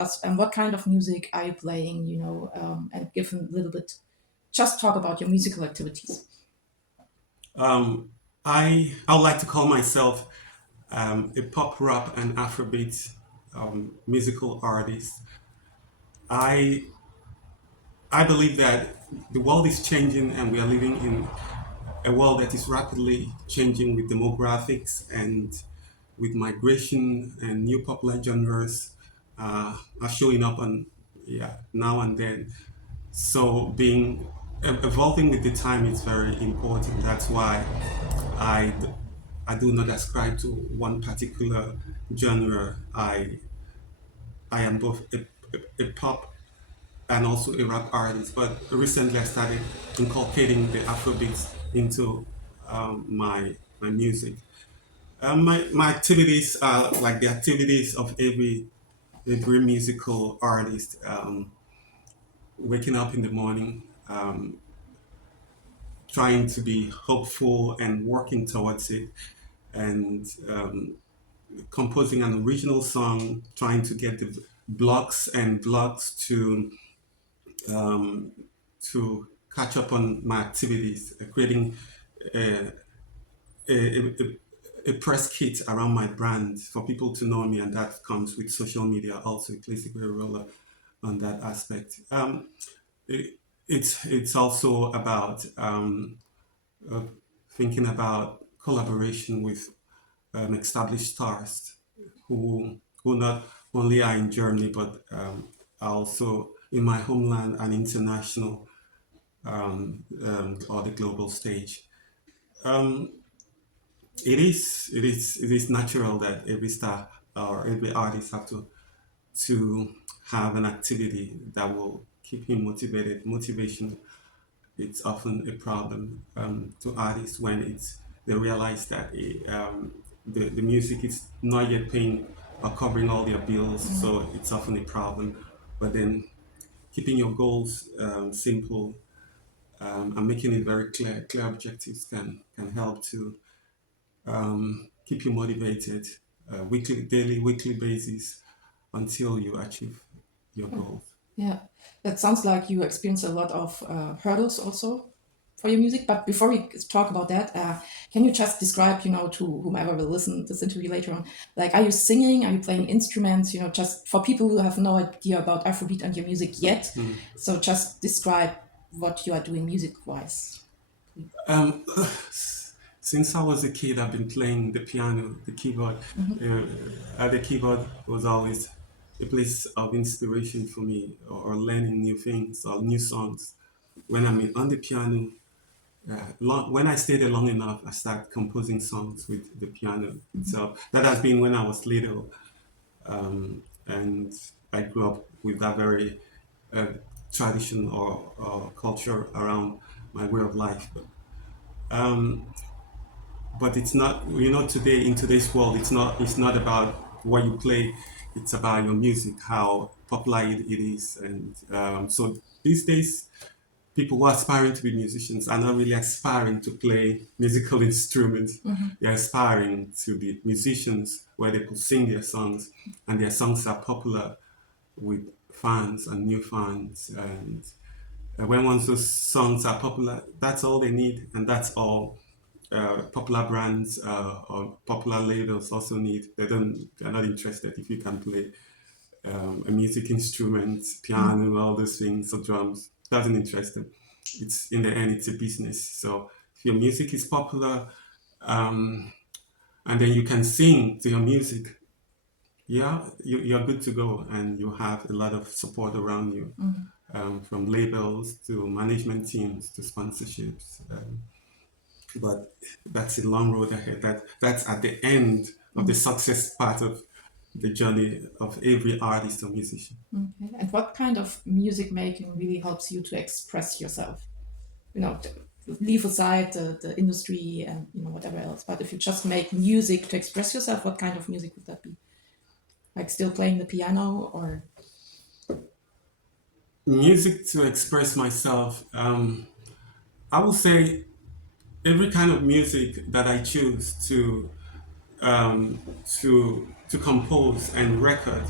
us, and what kind of music are you playing, and give a little bit, just talk about your musical activities. Um, I would like to call myself a pop, rap, and Afrobeat musical artist. I I believe that the world is changing, and we are living in a world that is rapidly changing with demographics and with migration, and new popular genres are showing up on, yeah, now and then. So being evolving with the time is very important. That's why I d- I do not ascribe to one particular genre. I am both a pop and also a rap artist. But recently I started inculcating the Afrobeats into my music. My activities are like the activities of every musical artist. Waking up in the morning, trying to be hopeful and working towards it, and composing an original song, trying to get the blocks and blocks um, to catch up on my activities, creating a, a press kit around my brand for people to know me, and that comes with social media. Also, it plays a great role on that aspect. It, it's also about uh, thinking about collaboration with established stars who not only are in Germany but are also in my homeland and international or the global stage. Um, it is natural that every star or every artist have to have an activity that will keep him motivated. Motivation, it's often a problem to artists when they realize that the music is not yet paying or covering all their bills, so it's often a problem. But then keeping your goals simple and making it very clear objectives can help to keep you motivated daily, weekly basis until you achieve your goals. Yeah, that sounds like you experience a lot of hurdles also for your music. But before we talk about that, can you just describe, to whomever will listen this interview later on, like, are you singing? Are you playing instruments? Just for people who have no idea about Afrobeat and your music yet. Mm. So just describe what you are doing music-wise. Um, since I was a kid, I've been playing the piano, the keyboard. The keyboard was always a place of inspiration for me, or learning new things or new songs. When I'm on the piano, when I stayed there long enough, I started composing songs with the piano itself. That has been when I was little, and I grew up with that very uh, tradition or culture around my way of life. But it's not, today, in today's world, it's not about what you play, it's about your music, how popular it is. And so these days, people who are aspiring to be musicians are not really aspiring to play musical instruments. They're aspiring to be musicians where they could sing their songs, and their songs are popular with fans and new fans. And when once those songs are popular, that's all they need, and that's all popular brands or popular labels also need. They're not interested if you can play a music instrument, piano, all those things, or drums. Doesn't interest them. It's in the end, it's a business. So if your music is popular, and then you can sing to your music, yeah, you're good to go, and you have a lot of support around you, from labels to management teams to sponsorships. But that's a long road ahead. That's at the end of the success part of the journey of every artist or musician. Okay. And what kind of music making really helps you to express yourself? To leave aside the industry and whatever else. But if you just make music to express yourself, what kind of music would that be? Like still playing the piano or? Music to express myself. I will say every kind of music that I choose to compose and record.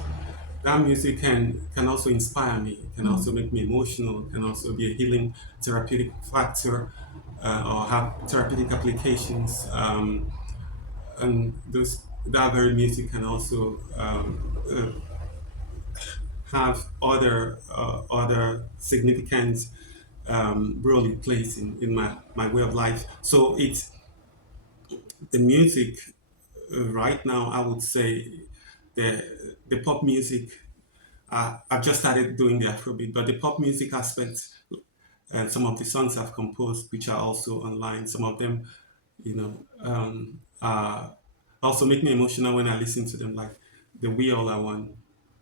that music can also inspire me, can also make me emotional, can also be a healing therapeutic factor, or have therapeutic applications. And those that very music can also have other significant role it plays in my way of life. So it's the music right now. I would say the pop music. I've just started doing the Afrobeat, but the pop music aspect and some of the songs I've composed, which are also online, some of them, also make me emotional when I listen to them, like the We All Are One.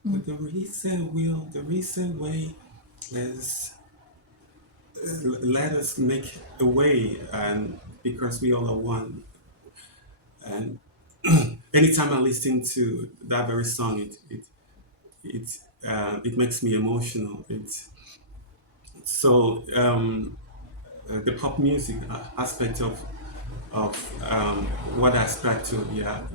The recent wheel, the recent way, let's let us make a way, and because we all are one. And anytime I listen to that very song, it makes me emotional. It's so the pop music aspect of what I aspire to, yeah,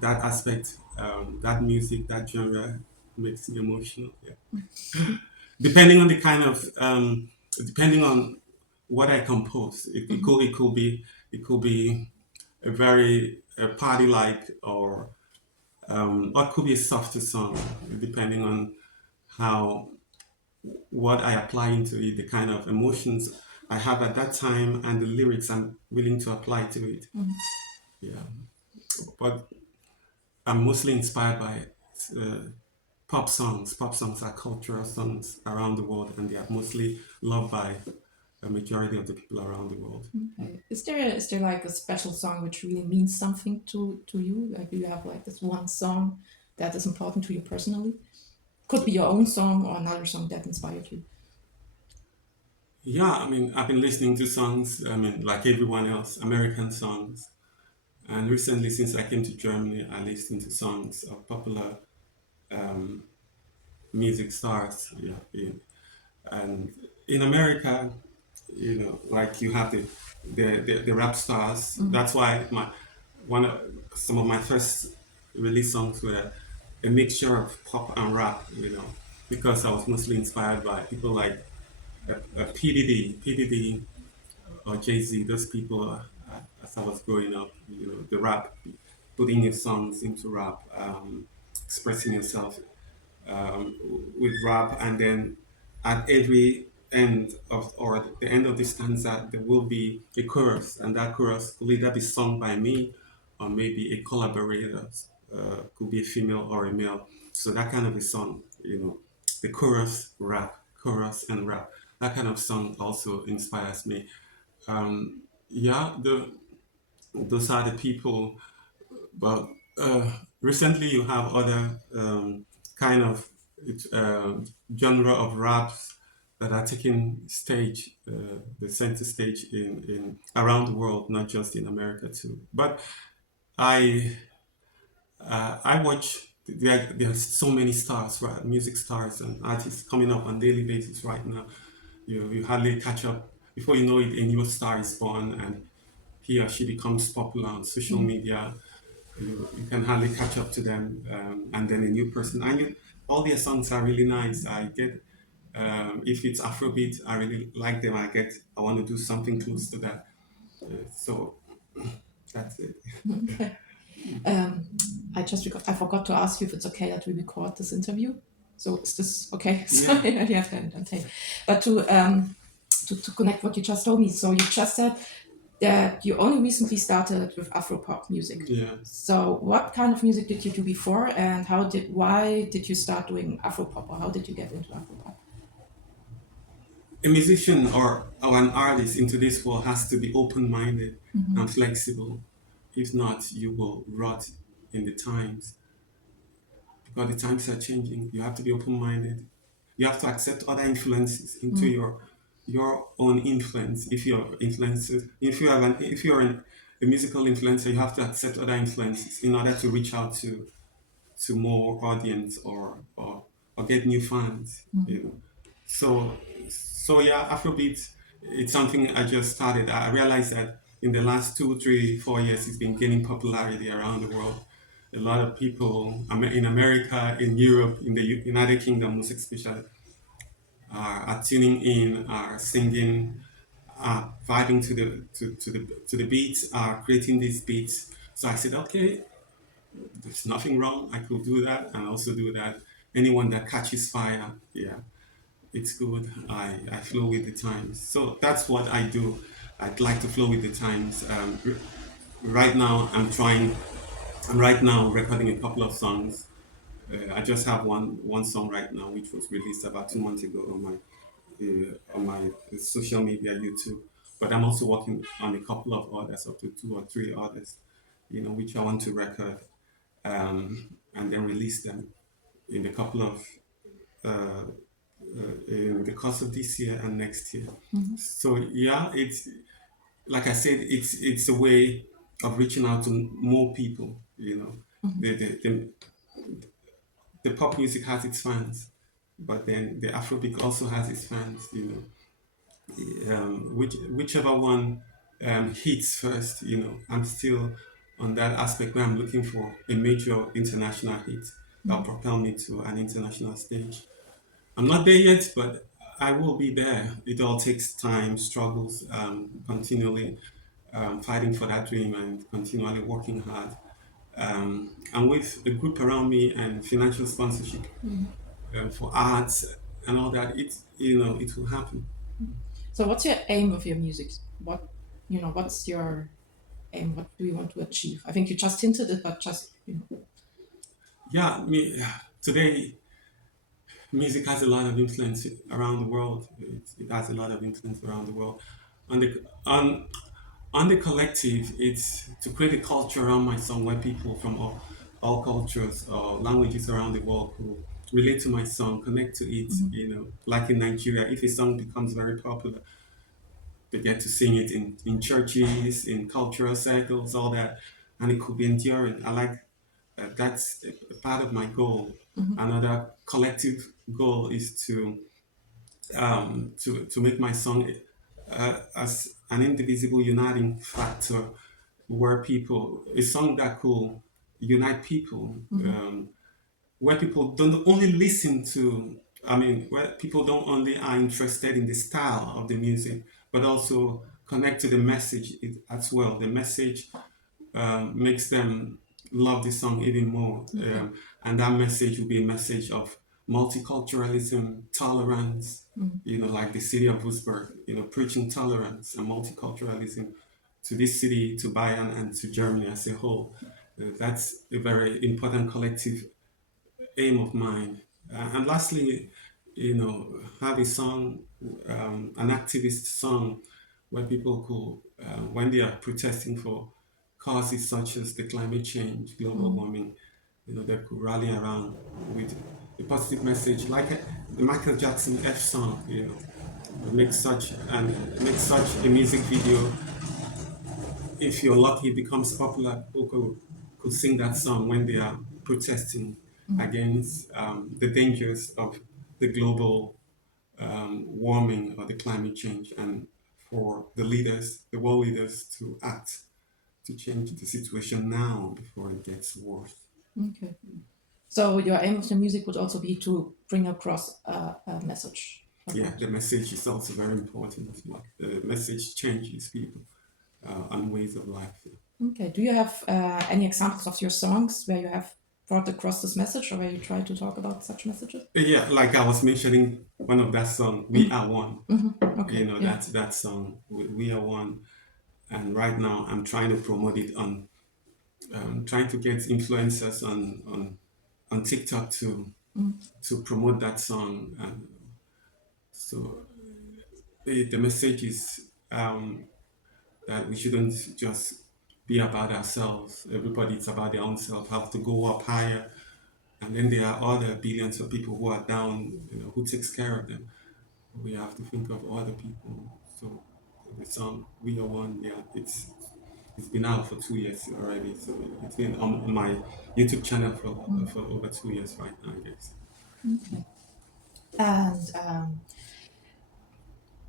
that aspect, that music, that genre makes me emotional. Yeah, depending on the kind of, depending on what I compose, it could be a very party like, or it could be a softer song, depending on how what I apply into it, the kind of emotions I have at that time, and the lyrics I'm willing to apply to it. Yeah, but I'm mostly inspired by uh, pop songs. Pop songs are cultural songs around the world, and they are mostly loved by a majority of the people around the world. Okay. Is there like a special song which really means something to you? Like, do you have like this one song that is important to you personally? Could be your own song or another song that inspired you. Yeah, I mean, I've been listening to songs, I mean, like everyone else, American songs. And recently, since I came to Germany, I listened to songs of popular music stars. Yeah, and in America, like you have the rap stars. That's why some of my first release songs were a mixture of pop and rap. Because I was mostly inspired by people like P Diddy or Jay Z. Those people, as I was growing up, the rap, putting your songs into rap, expressing yourself with rap, and then at every end of or the end of the stanza there will be a chorus, and that chorus will either be sung by me or maybe a collaborator, could be a female or a male. So that kind of a song, the chorus rap, chorus and rap, that kind of song also inspires me. Yeah, those are the people. But recently, you have other kind of genre of raps that are taking stage, the center stage in around the world, not just in America too. But I I watch. There's so many stars, right? Music stars and artists coming up on daily basis right now. You hardly catch up. Before you know it, a new star is born, and he or she becomes popular on social media. You can hardly catch up to them, and then a new person. And all their songs are really nice. I get, if it's Afrobeat, I really like them. I want to do something close to that. So that's it. Okay. Um, I forgot to ask you if it's okay that we record this interview. So is this okay? So Yeah, yeah, okay. But to connect what you just told me, so you just said that you only recently started with Afropop music. yeah. So what kind of music did you do before, and why did you start doing Afropop, or how did you get into Afropop? A musician or an artist in today's world has to be open-minded and flexible. If not, you will rot in the times. Because the times are changing. You have to be open-minded. You have to accept other influences into your own influence. If you're a musical influencer, you have to accept other influences in order to reach out to more audience, or get new fans. So yeah, Afrobeat, it's something I just started. I realized that in the last 2, 3, 4 years, it's been gaining popularity around the world. A lot of people in America, in Europe, in the United Kingdom, most especially, are tuning in, are singing, vibing to the beats, are creating these beats. So I said, okay, there's nothing wrong. I could do that and also do that. Anyone that catches fire, yeah, it's good. I flow with the times. So that's what I do. I'd like to flow with the times. Right now, I'm right now recording a couple of songs. I just have one song right now, which was released about 2 months ago on my social media, YouTube. But I'm also working on a couple of others, up to two or three others, which I want to record, and then release them in a couple of in the course of this year and next year. So yeah, it's like I said, it's a way of reaching out to more people. The pop music has its fans, but then the Afrobeat also has its fans. Whichever one hits first. I'm still on that aspect where I'm looking for a major international hit that'll propel me to an international stage. I'm not there yet, but I will be there. It all takes time, struggles, continually fighting for that dream and continually working hard. And with a group around me and financial sponsorship for arts and all that, it will happen. So what's your aim of your music? What's your aim? What do you want to achieve? I think you just hinted it, but just Yeah, today music has a lot of influence around the world. It has a lot of influence around the world. On the collective, it's to create a culture around my song where people from all cultures or languages around the world who relate to my song, connect to it. Like in Nigeria, if a song becomes very popular, they get to sing it in churches, in cultural circles, all that, and it could be enduring. I like that's a part of my goal. Another collective goal is to make my song as an indivisible uniting factor where a song that could unite people, where people don't only listen to, where people don't only are interested in the style of the music, but also connect to the message as well. The message makes them love the song even more. And that message will be a message of multiculturalism, tolerance, like the city of Würzburg, preaching tolerance and multiculturalism to this city, to Bayern, and to Germany as a whole. That's a very important collective aim of mine. And lastly, have a song, an activist song, where people could, when they are protesting for causes such as the climate change, global warming, they could rally around with a positive message, like the Michael Jackson F song, make such a music video. If you're lucky, it becomes popular. People could sing that song when they are protesting against the dangers of the global warming or the climate change, and for the world leaders, to act to change the situation now before it gets worse. okay. So your aim of the music would also be to bring across a message. Yeah, the message is also very important. The message changes people and ways of life. Okay. Do you have any examples of your songs where you have brought across this message, or where you try to talk about such messages? Yeah, like I was mentioning, one of that song, "We Are One." Okay. Yeah. That song, "We Are One," and right now I'm trying to promote it on, trying to get influencers on TikTok to promote that song. And so the message is that we shouldn't just be about ourselves. Everybody's about their own self, have to go up higher. And then there are other billions of people who are down, who takes care of them. We have to think of other people. So the song "We Are One," yeah, it's been out for 2 years already. So it's been on my YouTube channel for over 2 years right now, I guess. And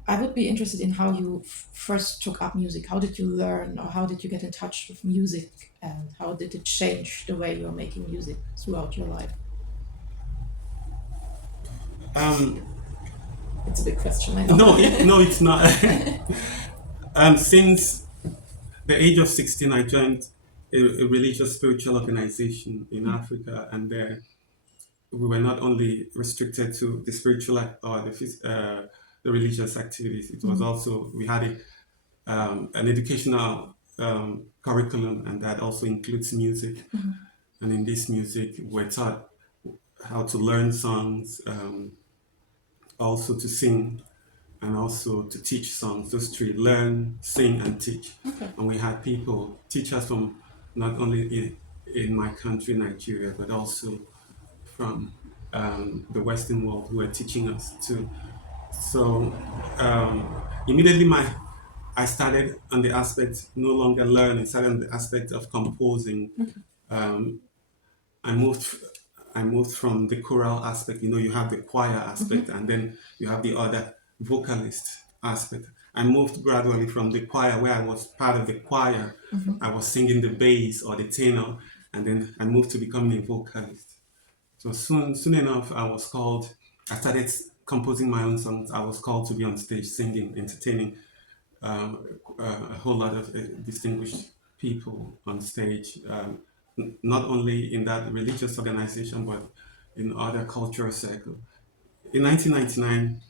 I would be interested in how you first took up music. How did you learn, or how did you get in touch with music, and how did it change the way you're making music throughout your life? Um, It's a big question, I know. no, no, it's not. Since the age of 16, I joined a religious spiritual organization in Africa, and there we were not only restricted to the spiritual or the religious activities. It was Mhm. also we had an educational curriculum, and that also includes music. Mhm. And in this music, we're taught how to learn songs, also to sing, and also to teach songs. Those three: learn, sing, and teach. Okay. And we had people, teachers from not only in my country, Nigeria, but also from the Western world who were teaching us too. So immediately I started on the aspect no longer learning, started on the aspect of composing. Okay. Um, I moved I moved from the choral aspect. You know, you have the choir aspect, Mhm. and then you have the other vocalist aspect. I moved gradually from the choir, where I was part of the choir. Mhm. I was singing the bass or the tenor, and then I moved to becoming a vocalist. So soon enough, I started composing my own songs. I was called to be on stage singing, entertaining a whole lot of distinguished people on stage, not only in that religious organization, but in other cultural circles. In 1999,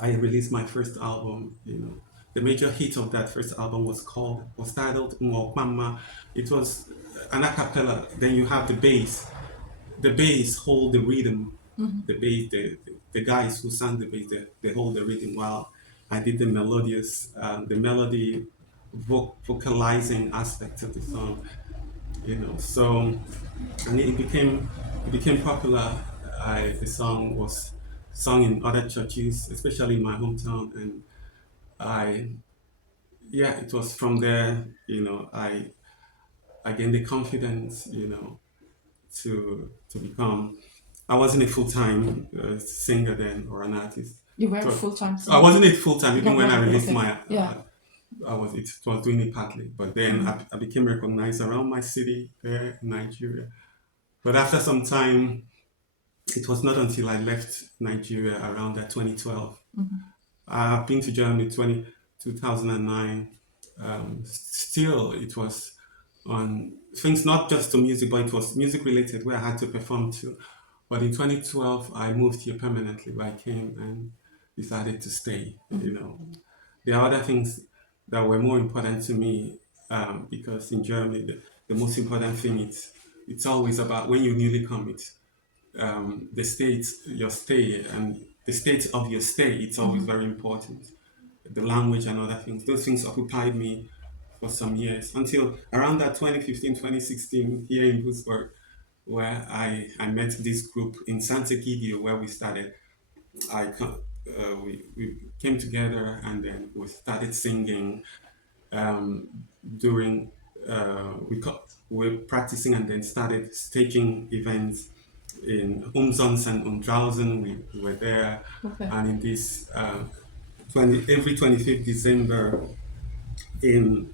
I released my first album. You know, the major hit of that first album was titled Mama. It was an a cappella. Then you have the bass. The bass hold the rhythm. Mhm. The bass, the guys who sang the bass, they hold the rhythm while I did the melodious, the melody vocalizing aspect of the song. You know, so and it became popular. The song was sung in other churches, especially in my hometown, and I yeah, it was from there. You know, I gained the confidence. You know, to become. I wasn't a full time singer then or an artist. You were a So full-time I singer? wasn't a full time even Not when I now. released Okay. my. Yeah. It was doing it partly, but then Mhm. I became recognized around my city there in Nigeria. But after some time, it was not until I left Nigeria around that 2012. Mhm. I've been to Germany 2009. Still, it was on things not just to music, but it was music related where I had to perform too. But in 2012, I moved here permanently. Where I came and decided to stay. You Mhm. know, there are other things that were more important to me because in Germany, the most important thing it's always about when you newly come. It's the state, your stay, and the state of your stay. It's always Mhm. very important. The language and other things. Those things occupied me for some years until around that 2015, 2016 here in Würzburg, where I met this group in Santa Gidio where we started. We came together and then we started singing um, during we were practicing and then started staging events in Umsonst and Undrausen. We were there, Okay. and in this every 25th December in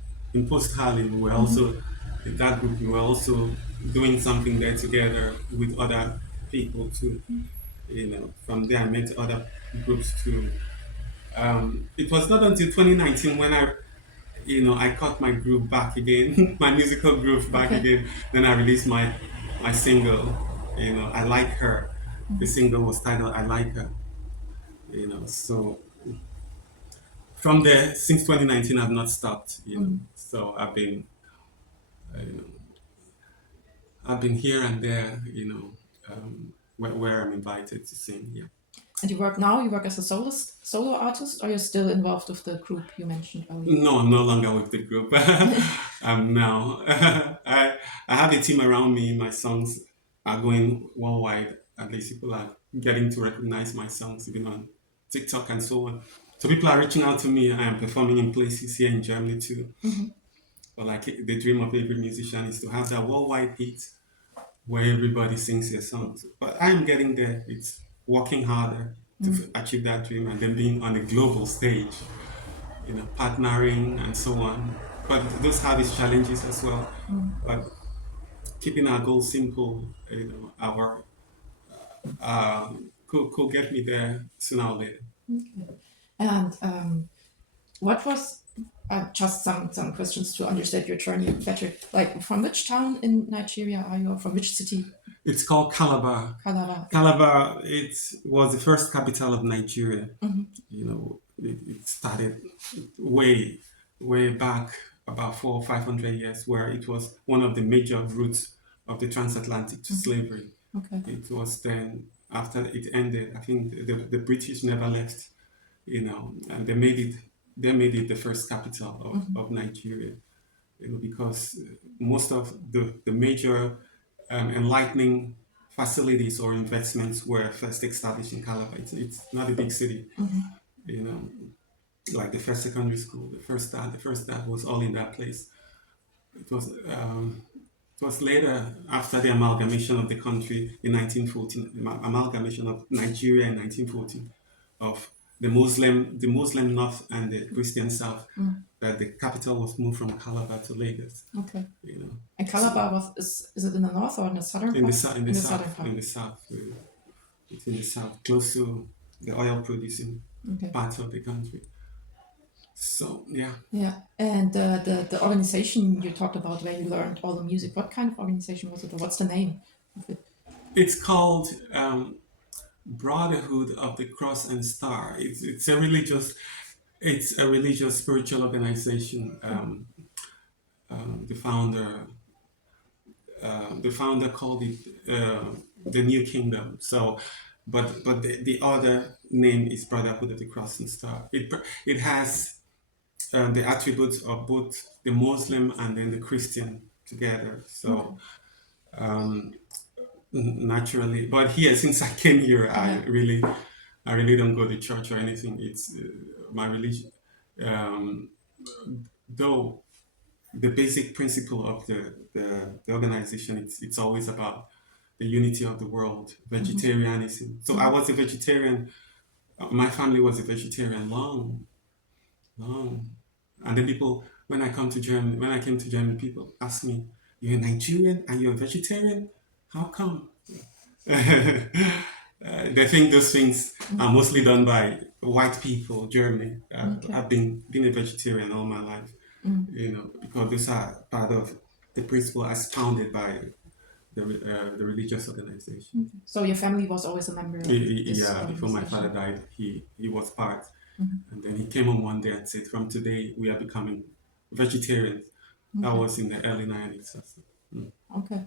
Post Harlem, we were Mhm. also in that group. We were also doing something there together with other people too. You know, from there I met other groups too. It was not until 2019 when I caught my groove back again, my musical groove back Okay. again. Then I released my single. You know, I like her. The Mhm. single was titled "I Like Her." You know, so from there, since 2019, I've not stopped. You know, Mhm. so you know, I've been here and there. You know, where I'm invited to sing. Yeah. And you work now? You work as a solo artist, or you're still involved with the group you mentioned earlier? No, I'm no longer with the group. I'm now. I have a team around me. My songs are going worldwide. At least people are getting to recognize my songs even on TikTok and so on. So people are reaching out to me. I am performing in places here in Germany too. Mhm. But like the dream of every musician is to have that worldwide hit where everybody sings their songs. But I'm getting there. It's working harder. to achieve that dream, and then being on a global stage, partnering and so on. But those have its challenges as well. But keeping our goals simple, our could get me there sooner or later. And what was just some questions to understand your journey better? Like, from which town in Nigeria are you? Or from which city? It's called Calabar. Calabar. Calabar, it was the first capital of Nigeria. It started way back about 400 or 500 years, where it was one of the major routes of the transatlantic to slavery. Okay. It was then, after it ended, I think the British never left, and they made it the first capital of Nigeria, because most of the major enlightening facilities or investments were first established in Calabar. It's not a big city, like the first secondary school, the first that was all in that place. It was later, after the amalgamation of the country in 1914, amalgamation of Nigeria in 1914, of the Muslim North and the Christian South, that the capital was moved from Calabar to Lagos. Okay. And Calabar is it in the north or in the southern part? In the south. In the southern part. In the south. It's in the south, close to the oil producing parts of the country. So yeah. Yeah, and the organization you talked about, where you learned all the music, what kind of organization was it, or what's the name of it? It's called Brotherhood of the Cross and Star. It's a religious spiritual organization. The founder called it the New Kingdom. So, but the other name is Brotherhood of the Cross and Star. It has the attributes of both the Muslim and then the Christian together. So. Naturally, but here, since I came here, I really don't go to church or anything. It's my religion, though the basic principle of the organization, it's always about the unity of the world, vegetarianism. So I was a vegetarian. My family was a vegetarian long, and then people, when I came to Germany, people ask me, "You're a Nigerian and you're a vegetarian? How come?" They think those things are mostly done by white people, Germany. I've been a vegetarian all my life, because those are part of the principle as founded by the religious organization. So your family was always a member of this Before my father died, he was part. And then he came on one day and said, "From today, we are becoming vegetarians." That was in the early 90s. Okay.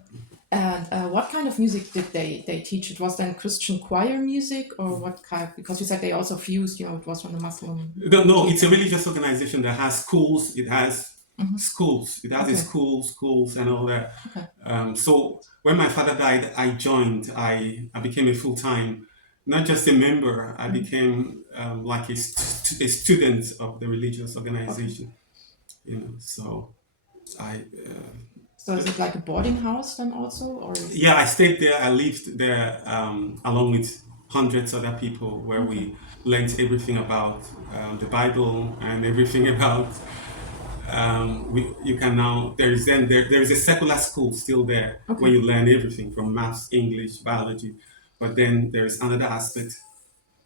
And what kind of music did they teach? It was then Christian choir music, or what kind? Because you said they also fused, it was from the Muslim. No, it's a religious organization that has schools. It has schools. It has schools and all that. Okay. So when my father died, I joined. I became a full-time, not just a member. I became like a student of the religious organization. So I. So is it like a boarding house then also, or? Yeah, I stayed there. I lived there along with hundreds of other people, where we learned everything about the Bible and everything about. There is a secular school still there, where you learn everything from maths, English, biology, but then there is another aspect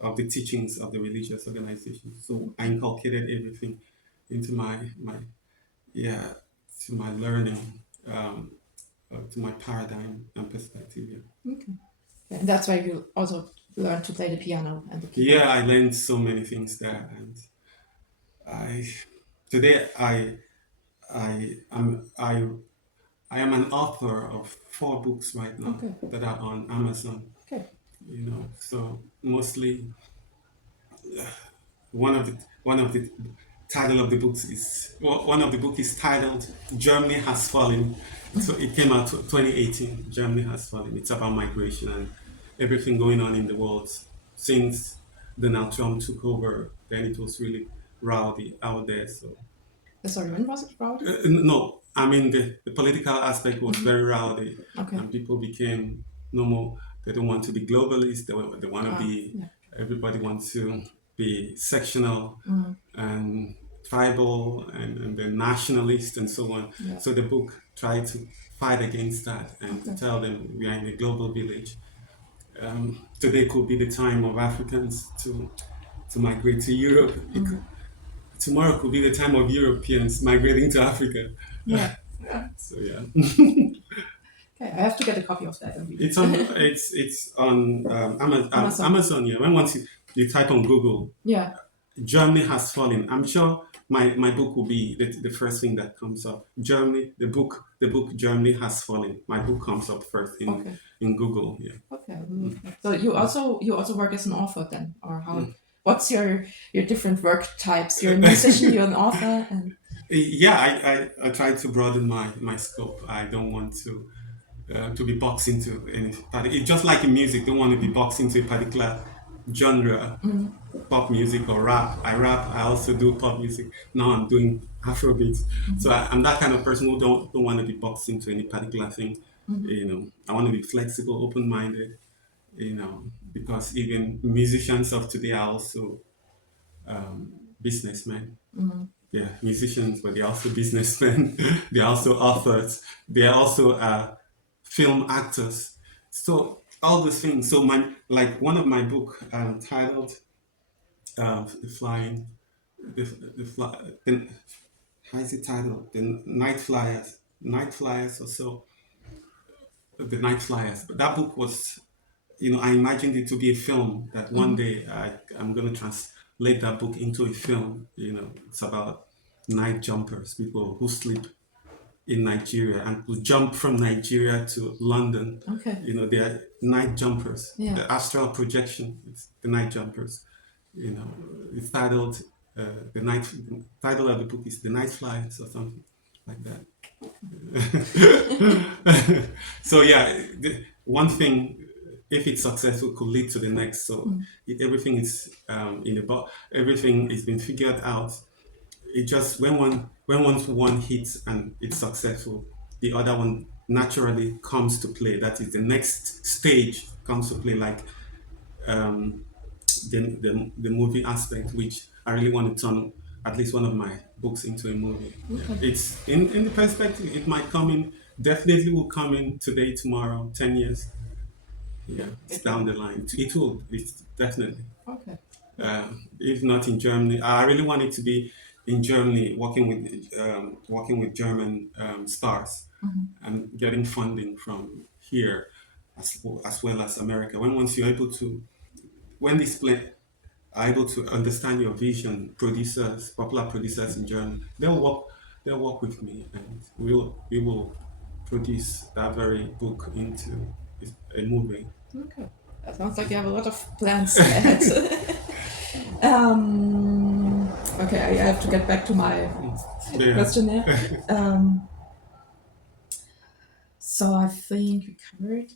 of the teachings of the religious organization. So I inculcated everything into my to my learning. To my paradigm and perspective. Yeah. Okay. And that's why you also learned to play the piano and the keyboard. Yeah, I learned so many things there, and today I am an author of 4 books right now that are on Amazon. Okay. So mostly one of the title of the books is titled "Germany Has Fallen." So it came out 2018. Germany Has Fallen. It's about migration and everything going on in the world since Donald Trump took over. Then it was really rowdy out there. So sorry, when was it rowdy? No, I mean the political aspect was very rowdy, and people became no more. They don't want to be globalists. They want to be everybody wants to be sectional Mm. and tribal and then nationalist and so on. Yeah. So the book tried to fight against that and to Okay. tell them we are in a global village. Today could be the time of Africans to migrate to Europe. Mm. Tomorrow could be the time of Europeans migrating to Africa. Yeah. Yeah. So yeah, Okay, I have to get a copy of that and read it's on it. Amazon. Amazon. Yeah, when once you type on Google, Yeah. Germany has fallen. I'm sure my book will be the first thing that comes up. Germany, the book Germany has fallen. My book comes up first Okay. in Google. Yeah. Okay. So you also work as an author then, or how? What's your different work types? You're a musician. You're an author, and Yeah, I try to broaden my scope. I don't want to be boxed into any. It's just like in music. Don't want to be boxed into a particular genre, pop music or rap. I rap. I also do pop music. Now I'm doing Afrobeat. So I'm that kind of person who don't want to be boxed into any particular thing. I want to be flexible, open minded. Because even musicians of today are also businessmen. Yeah, musicians, but they're also businessmen. They're also authors. They're also film actors. So all those things. So like one of my book titled "The Flying," the fly, how is it titled? The Night Flyers or so. The Night Flyers. But that book was, I imagined it to be a film. That one day I'm going to translate that book into a film. It's about night jumpers, people who sleep in Nigeria and who jump from Nigeria to London. okay. They are night jumpers. Yeah. The astral projection, it's the night jumpers. It's titled, the title of the book is The Night Flies or something like that. So yeah, one thing, if it's successful, could lead to the next. So everything is everything is been figured out. It just when one hits and it's successful, the other one naturally comes to play. That is the next stage comes to play, like um, the movie aspect, which I really want to turn at least one of my books into a movie. Yeah. Okay. It's in the perspective, it might come in, definitely will come in today, tomorrow, 10 years. Yeah, it's It down will. the line. It will, it's definitely. Okay. If not in Germany, I really want it to be in Germany, working with German stars and getting funding from here, as well as America. Once you're able to, when these are able to understand your vision, popular producers in Germany, they'll work with me, and we will produce that very book into a movie. Okay. That sounds like you have a lot of plans ahead. um, okay, I have to get back to my Yeah. questionnaire. Um, so I think we covered.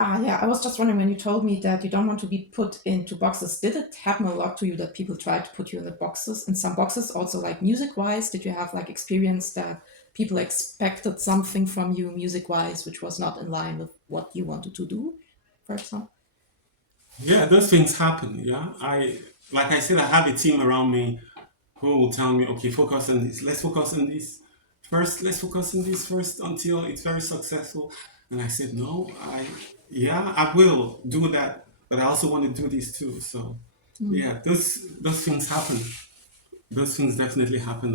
Yeah, I was just wondering when you told me that you don't want to be put into boxes. Did it happen a lot to you that people tried to put you in the boxes? In some boxes, also like music-wise, did you have like experience that people expected something from you music-wise, which was not in line with what you wanted to do, for example? Yeah, those things happen. Yeah, like I said, I have a team around me who will tell me, okay, focus on this. Let's focus on this first. Let's focus on this first until it's very successful. And I said, no, I will do that, but I also want to do this too. So, yeah, those things happen. Those things definitely happen.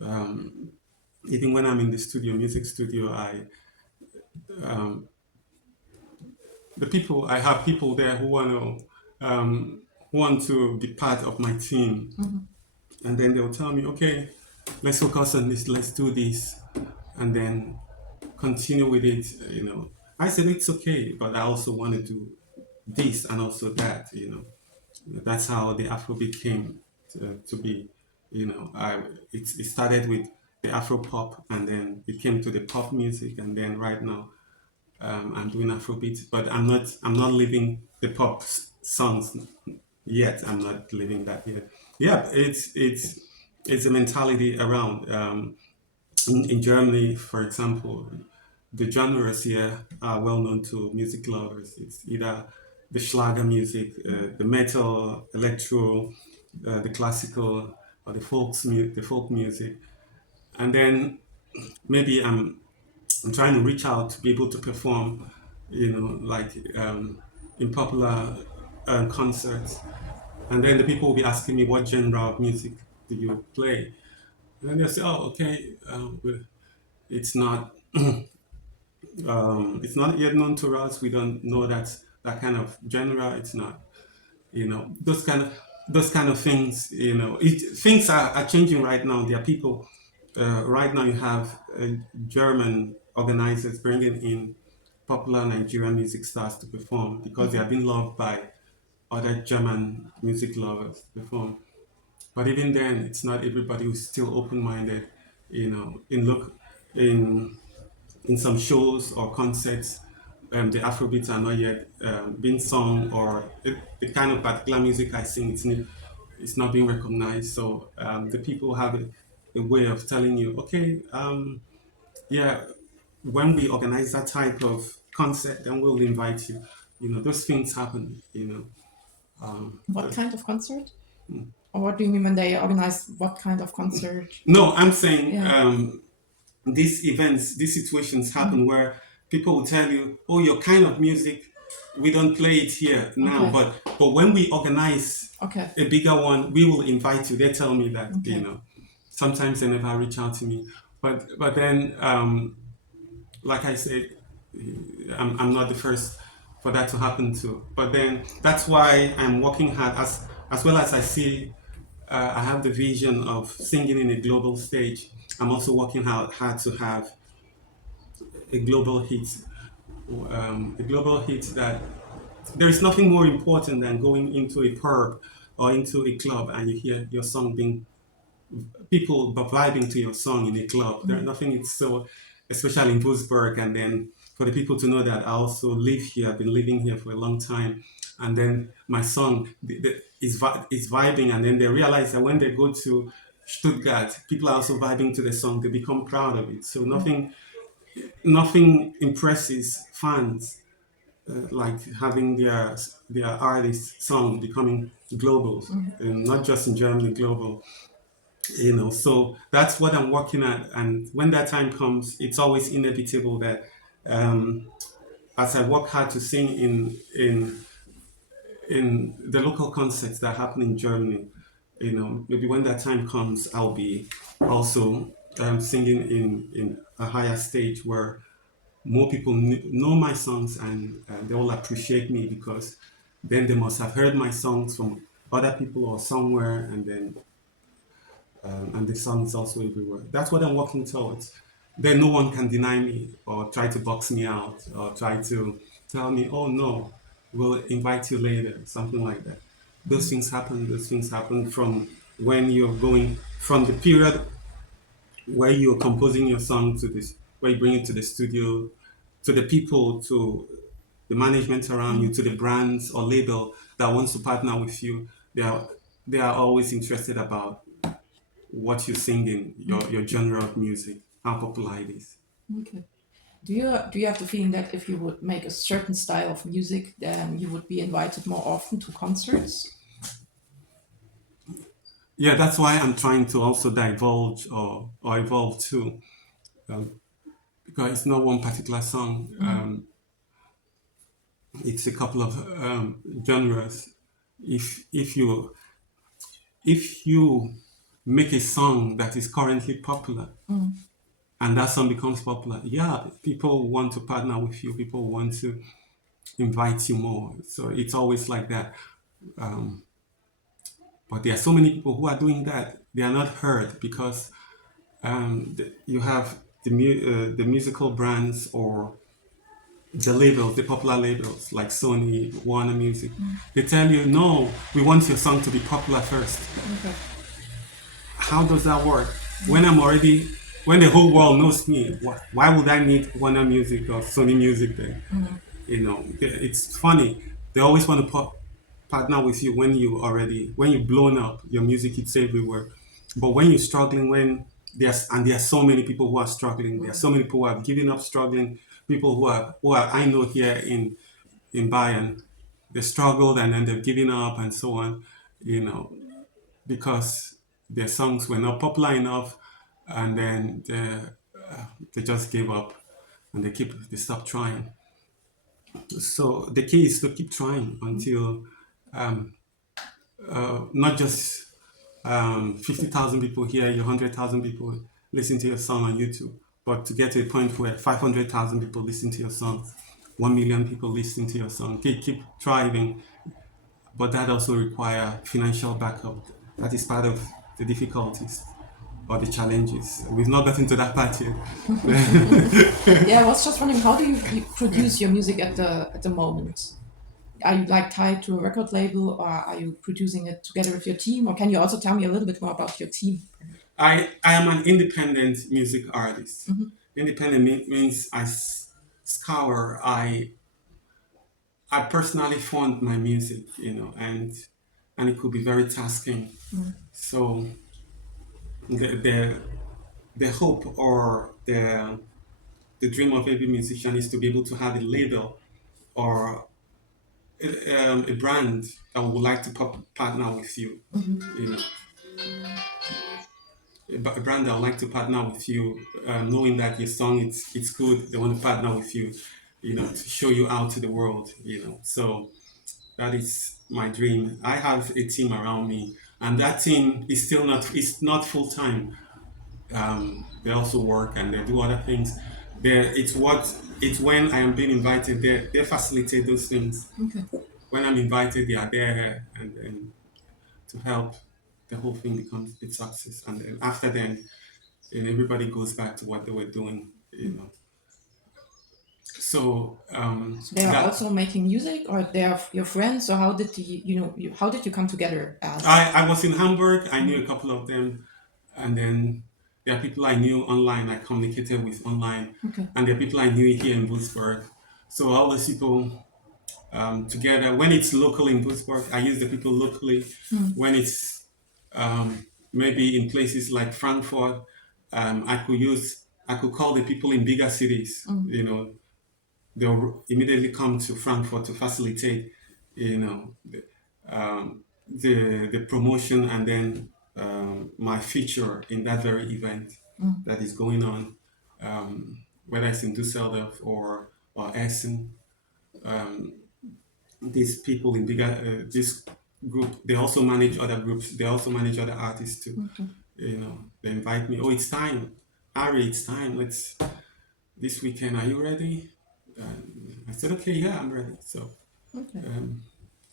Even when I'm in the studio, music studio, I have people there who want to be part of my team, and then they'll tell me, okay, let's focus on this, let's do this, and then continue with it. I said it's okay, but I also want to do this and also that. That's how the Afrobeat came to be. It started with the Afro pop, and then it came to the pop music, and then right now I'm doing Afrobeat, but I'm not living the pop songs yet. I'm not living that yet. Yeah, it's a mentality around. In Germany, for example, the genres here are well known to music lovers. It's either the Schlager music, the metal, electro, the classical, or the folk music, and then maybe I'm trying to reach out to be able to perform, like in popular concerts, and then the people will be asking me what genre of music do you play, and then they'll say, oh, okay, it's not it's not yet known to us. We don't know that kind of genre. It's not, those kind of things. Things are changing right now. There are people right now. You have German organizers bringing in popular Nigerian music stars to perform because they Okay. have been loved by other German music lovers to perform. But even then, it's not everybody who's still open-minded. In look in some shows or concerts, the Afrobeats are not yet being sung, or the kind of particular music I sing, it's not being recognized. So the people have a way of telling you, okay, yeah, when we organize that type of concert, then we'll invite you. Those things happen. What kind of concert? Or what do you mean when they organize what kind of concert? No, I'm saying Yeah. these events, these situations happen where people will tell you, "Oh, your kind of music, we don't play it here now, Okay. but when we organize Okay. a bigger one, we will invite you." They tell me that, Okay. Sometimes they never reach out to me, but then, like I said, I'm not the first for that to happen to. But then that's why I'm working hard, as well as I see. I have the vision of singing in a global stage. I'm also working hard to have a global hit, a global hit that there is nothing more important than going into a pub or into a club and you hear your song being people vibing to your song in a club. There nothing it's so, especially in Würzburg, and then for the people to know that I also live here. I've been living here for a long time, and then my song is vibing, and then they realize that when they go to Stuttgart, people are also vibing to the song. They become proud of it. So nothing impresses fans like having their artist song becoming global, and not just in Germany, global. So that's what I'm working at, and when that time comes, it's always inevitable that um, as I work hard to sing in the local concerts that happen in Germany, maybe when that time comes, I'll be also singing in a higher stage where more people know my songs, and they will appreciate me, because then they must have heard my songs from other people or somewhere, and the song is also everywhere. That's what I'm working towards. Then no one can deny me or try to box me out or try to tell me, oh no, we'll invite you later, something like that. Those things happen. Those things happen from when you're going from the period where you're composing your song to this, where you bring it to the studio, to the people, to the management around you, to the brands or label that wants to partner with you. They are always interested about what you sing in your genre of music, how popular it is. Okay. Do you have the feeling that if you would make a certain style of music, then you would be invited more often to concerts? Yeah, that's why I'm trying to also divulge or evolve too, because it's not one particular song. It's a couple of genres. If you make a song that is currently popular and that song becomes popular, yeah, people want to partner with you. People want to invite you more. So it's always like that. Um, But there are so many people who are doing that. They are not heard because you have the musical brands or the labels, the popular labels like Sony, Warner Music. They tell you, no, we want your song to be popular first. Okay. How does that work? When the whole world knows me, why would I need Warner Music or Sony Music then? It's funny. They always want to partner with you when you've blown up, your music hits everywhere. But when you're struggling, there are so many people who are struggling. There are so many people who have given up struggling. People who are I know here in Bayern. they struggled and then they've given up and so on, you know, because their songs were not popular enough, and then they just gave up and they stop trying. So the key is to keep trying until not just 50,000 people hear you, 100,000 people listen to your song on YouTube, but to get to a point where 500,000 people listen to your song, 1 million people listening to your song. Keep thriving, but that also require financial backup. That is part of the difficulties or the challenges. We've not gotten to that part yet. Yeah, I was just wondering, how do you produce your music at the moment? Are you like tied to a record label, or are you producing it together with your team? Or can you also tell me a little bit more about your team? I am an independent music artist. Independent means scour. I personally fund my music, and it could be very tasking. So the the, the hope or the dream of every musician is to be able to have a label or a brand that would like to partner with you. You know, a brand that would like to partner with you, knowing that your song it's good. They want to partner with you, to show you out to the world. So that is my dream. I have a team around me, and that team is still not it's not full time. They also work and they do other things. It's when I am being invited. They facilitate those things. Okay. When I'm invited, they are there and to help. The whole thing becomes a success, and then after then, everybody goes back to what they were doing. So So they are that also making music, or they are your friends, or how did how did you come together as? I was in Hamburg. I knew a couple of them, and then there are people I knew online. I communicated with online, Okay. and there are people I knew here in Würzburg. So all those people together. When it's local in Würzburg, I use the people locally. When it's maybe in places like Frankfurt, I could call the people in bigger cities. They'll immediately come to Frankfurt to facilitate, the promotion and then my feature in that very event that is going on, whether it's in Düsseldorf or Essen. These people in bigger this group, they also manage other groups. They also manage other artists too. They invite me. Oh, it's time, Ari. It's time. Let's this weekend. Are you ready? I said, okay, yeah, I'm ready. So, Okay.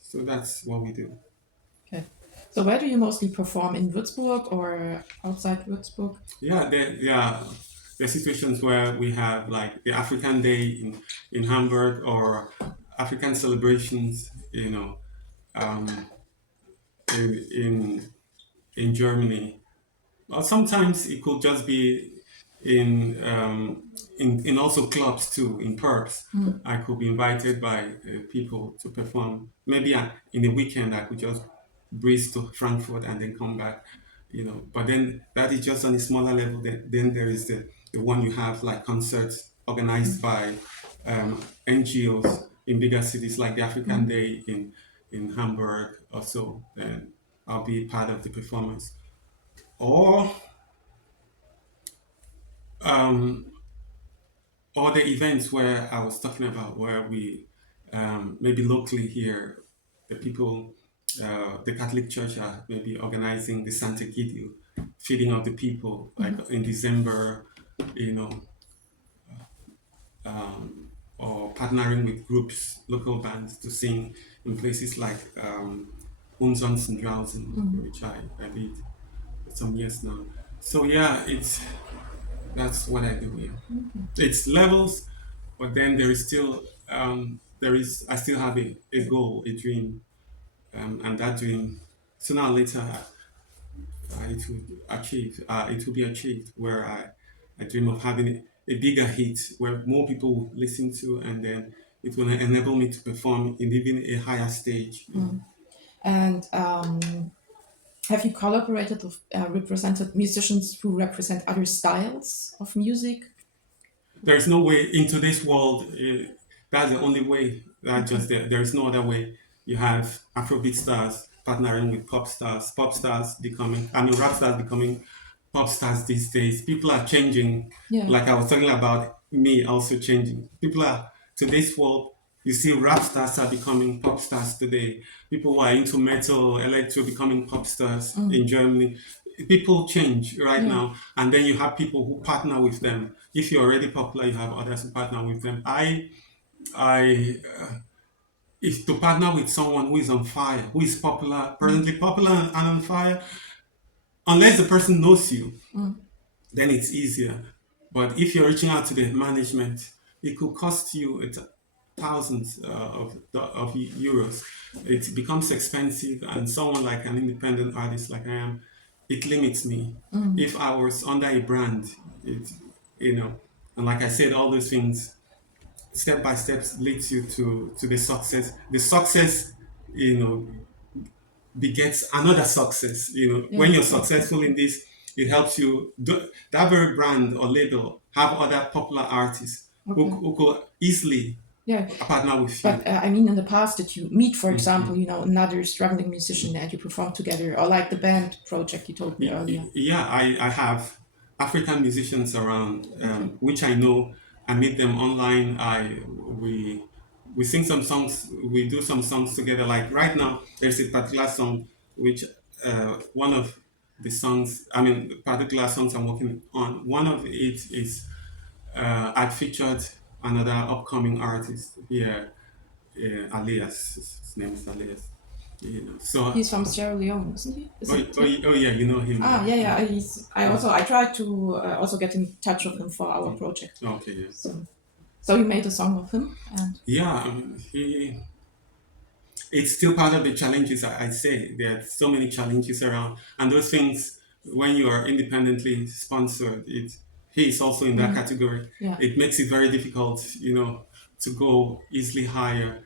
so that's what we do. Okay. So where do you mostly perform, in Würzburg or outside Würzburg? There are situations where we have like the African Day in Hamburg or African celebrations, um, in in Germany. Or sometimes it could just be in also clubs too, in pubs. I could be invited by people to perform. Maybe in the weekend I could just breeze to Frankfurt and then come back. But then that is just on a smaller level. Then there is the one you have like concerts organized by NGOs in bigger cities like the African Day in Hamburg or so. Then I'll be part of the performance. Or um, or the events where I was talking about, where we maybe locally here, the people, the Catholic Church are maybe organizing the Santa Gidio, feeding of the people, like in December, you know, or partnering with groups, local bands to sing in places like Umsonst Draußen, which I did for some years now. So yeah, that's what I do here. It's levels, but then there is still I still have a goal, a dream, and that dream sooner or later it will be achieved where I dream of having a bigger hit where more people will listen to, and then it will enable me to perform in even a higher stage. And have you collaborated with represented musicians who represent other styles of music? There is no way in today's world. That's the only way. That Okay. just there is no other way. You have Afrobeat stars partnering with pop stars becoming, I mean, rap stars becoming pop stars these days. People are changing. Yeah. Like I was talking about, me also changing. People are, today's world, you see rap stars are becoming pop stars today. People who are into metal, electro becoming pop stars in Germany. People change right Yeah. now. And then you have people who partner with them. If you're already popular, you have others who partner with them. I is to partner with someone who is on fire, who is popular, presently popular and on fire. Unless the person knows you, then it's easier. But if you're reaching out to the management, it could cost you thousands of euros. It becomes expensive, and someone like an independent artist like I am, it limits me. If I was under a brand, it, you know, and like I said, all those things step by step leads you to the success. The success, you know, begets another success. You know, Yeah. when you're successful in this, it helps you do, that very brand or label have other popular artists Okay. who could easily Yeah. partner with you. But I mean, in the past, did you meet, for example, another struggling musician and you perform together, or like the band project you told me earlier? Yeah, I have African musicians around, Okay. which I know. I meet them online. We sing some songs. We do some songs together. Like right now, there's a particular song which one of the songs. I mean, particular songs I'm working on. One of it is I featured another upcoming artist here, Alias. His name is Alias. You know, so He's from Sierra Leone, isn't he? Is it? oh yeah, you know him. Ah, yeah, yeah. I tried to also get in touch with him for our project. Okay, yes. So you made a song with him, and Yeah, I mean, it's still part of the challenges. I'd say there are so many challenges around, and those things when you are independently sponsored, he is also in that category. yeah, It makes it very difficult, to go easily higher,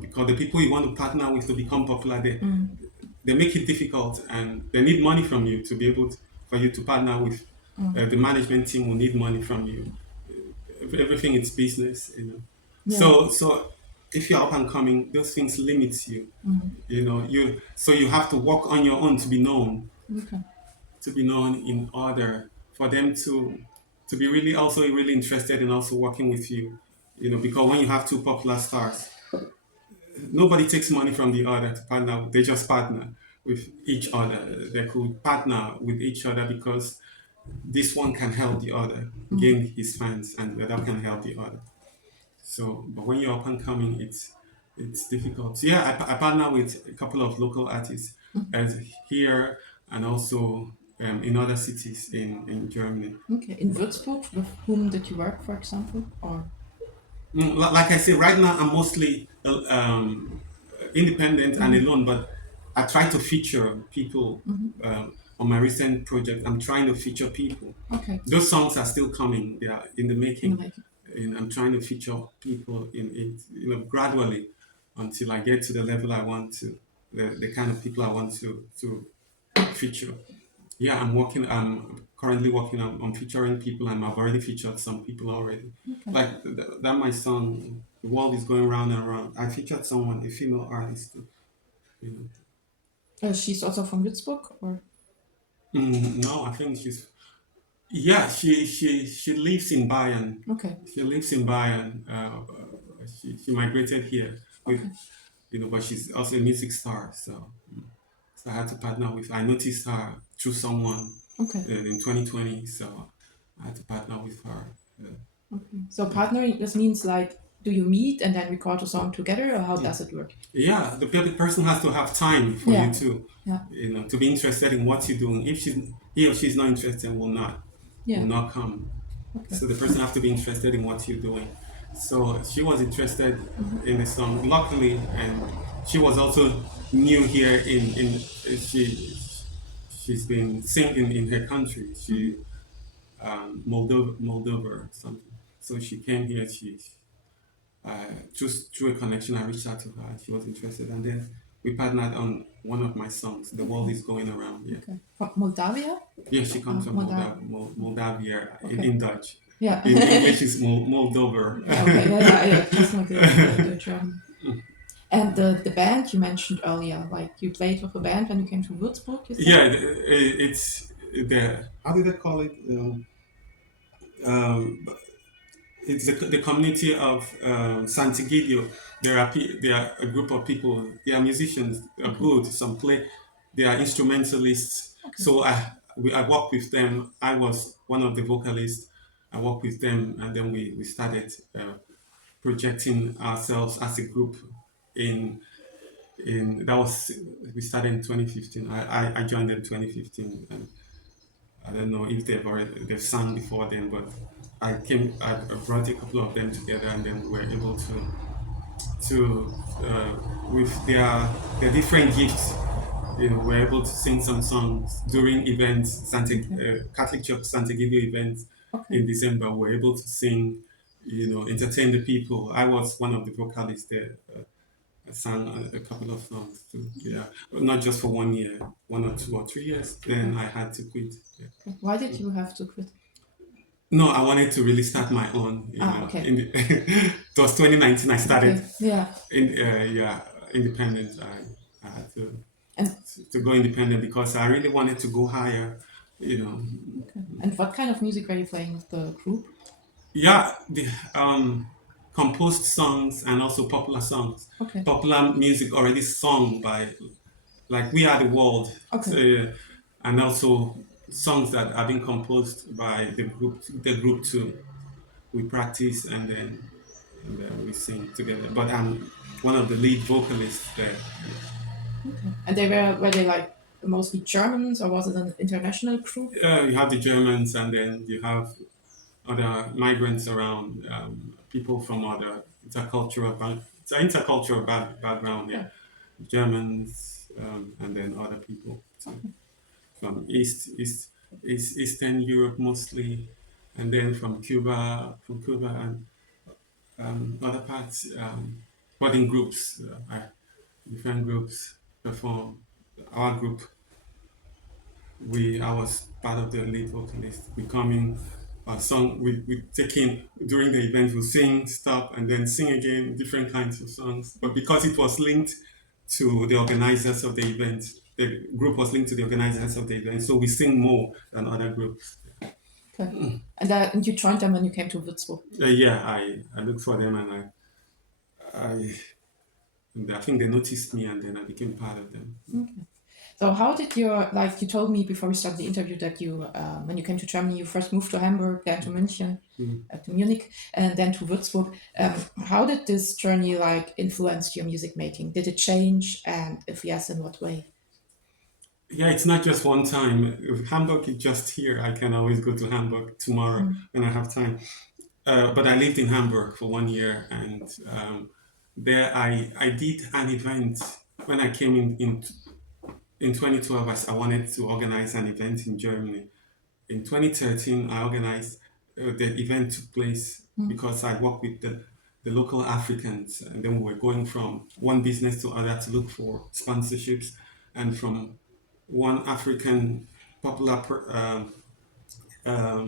because the people you want to partner with to become popular, they make it difficult, and they need money from you to be able for you to partner with. The management team will need money from you. Everything is business. yeah, So if you're up and coming, those things limit you. You have to work on your own to be known, okay, in order for them to be really interested in also working with you. Because when you have two popular stars, nobody takes money from the other to partner. They just partner with each other. They could partner with each other because this one can help the other gain his fans, and the other can help the other. So, but when you're up and coming, it's difficult. So yeah, I partner with a couple of local artists as here and also in other cities in Germany. okay. In Würzburg, with whom did you work, for example, or? Like I say, right now I'm mostly independent and alone, but I try to feature people on my recent project. I'm trying to feature people. Okay. Those songs are still coming; they are in the making. In the making. And I'm trying to feature people in it, gradually until I get to the level I want to, the kind of people I want to feature. Yeah, I'm currently working on featuring people, and I've already featured some people already. Okay. Like that my song, The World is Going Round and Round. I featured someone, a female artist. You She's also from Würzburg, or? No, I think yeah, she lives in Bayern. Okay. She lives in Bayern. She migrated here with, Okay. but she's also a music star. So I had to partner with. I noticed her through someone Okay. in 2020. So I had to partner with her. Okay. So partnering, this means like, do you meet and then record a song together, or how does it work? Yeah, the person has to have time for Yeah. you too. Yeah. To be interested in what you're doing. If he or she's not interested, will Yeah. not come. Okay. So the person has to be interested in what you're doing. So she was interested in the song, luckily, and she was also new here she's been singing in her country. She Moldova or something. So she came here. Just through a connection, I reached out to her. She was interested, and then we partnered on one of my songs. The World is Going Around. Yeah. Okay. From Moldavia? Yeah, she comes from Moldavia in Dutch. Yeah. In English, it's Moldova. Okay. Yeah. That's not the German. And the band you mentioned earlier, like you played with a band when you came to Würzburg, you said? Yeah, it's the, how did I call it? Um, it's the community of Sant'Egidio. There are a group of people. They are musicians. They are Okay, good. Some play. They are instrumentalists. okay, So I worked with them. I was one of the vocalists. I worked with them, and then we started projecting ourselves as a group in that was, we started in 2015. I joined in 2015, and I don't know if they've sung before then, but I brought a couple of them together, and then we were able to with their different gifts, we're able to sing some songs during events, okay, Catholic Church Santa Gidio events okay. in December. We're able to sing, entertain the people. I was one of the vocalists there. I sang a couple of songs too. Yeah, but not just for 1 year, 1 or 2 or 3 years. Okay. Then I had to quit. Yeah. Okay. Why did you have to quit? No, I wanted to really start my own. Ah, okay. In the it was 2019. I started Okay. Yeah. in yeah, independent. I had And to go independent because I really wanted to go higher. You know, okay. And what kind of music were you playing with the group? yeah, the composed songs and also popular songs, Okay. popular music already sung by, like, We Are the World, Okay. so, and also songs that have been composed by the group too. We practice, and then we sing together. But I'm one of the lead vocalists there. Okay. And were they like mostly Germans or was it an international group? You have the Germans, and then you have other migrants around, people from other it's an intercultural background Yeah. there. Germans, and then other people too, from Eastern Europe mostly, and then from Cuba and other parts, but in groups. Different groups perform. Our group, I was part of the lead vocalist. We come in, song, we take in during the event, we sing, stop, and then sing again, different kinds of songs. But because it was linked to the organizers of the event, the group was linked to the organizers of the event, so we sing more than other groups. Okay. And you joined them when you came to Würzburg. Yeah, I looked for them, and I, I think they noticed me, and then I became part of them. Okay. So how did your, like you told me before we started the interview that you when you came to Germany you first moved to Hamburg, then to München, Mm. to Munich, and then to Würzburg. How did this journey like influence your music making? Did it change, and if yes, in what way? Yeah, it's not just one time. If Hamburg is just here, I can always go to Hamburg tomorrow Mm. when I have time. But I lived in Hamburg for 1 year, and there I did an event when I came in 2012. I wanted to organize an event in Germany. In 2013, I organized, the event took place because I worked with the local Africans, and then we were going from one business to other to look for sponsorships, and from one African popular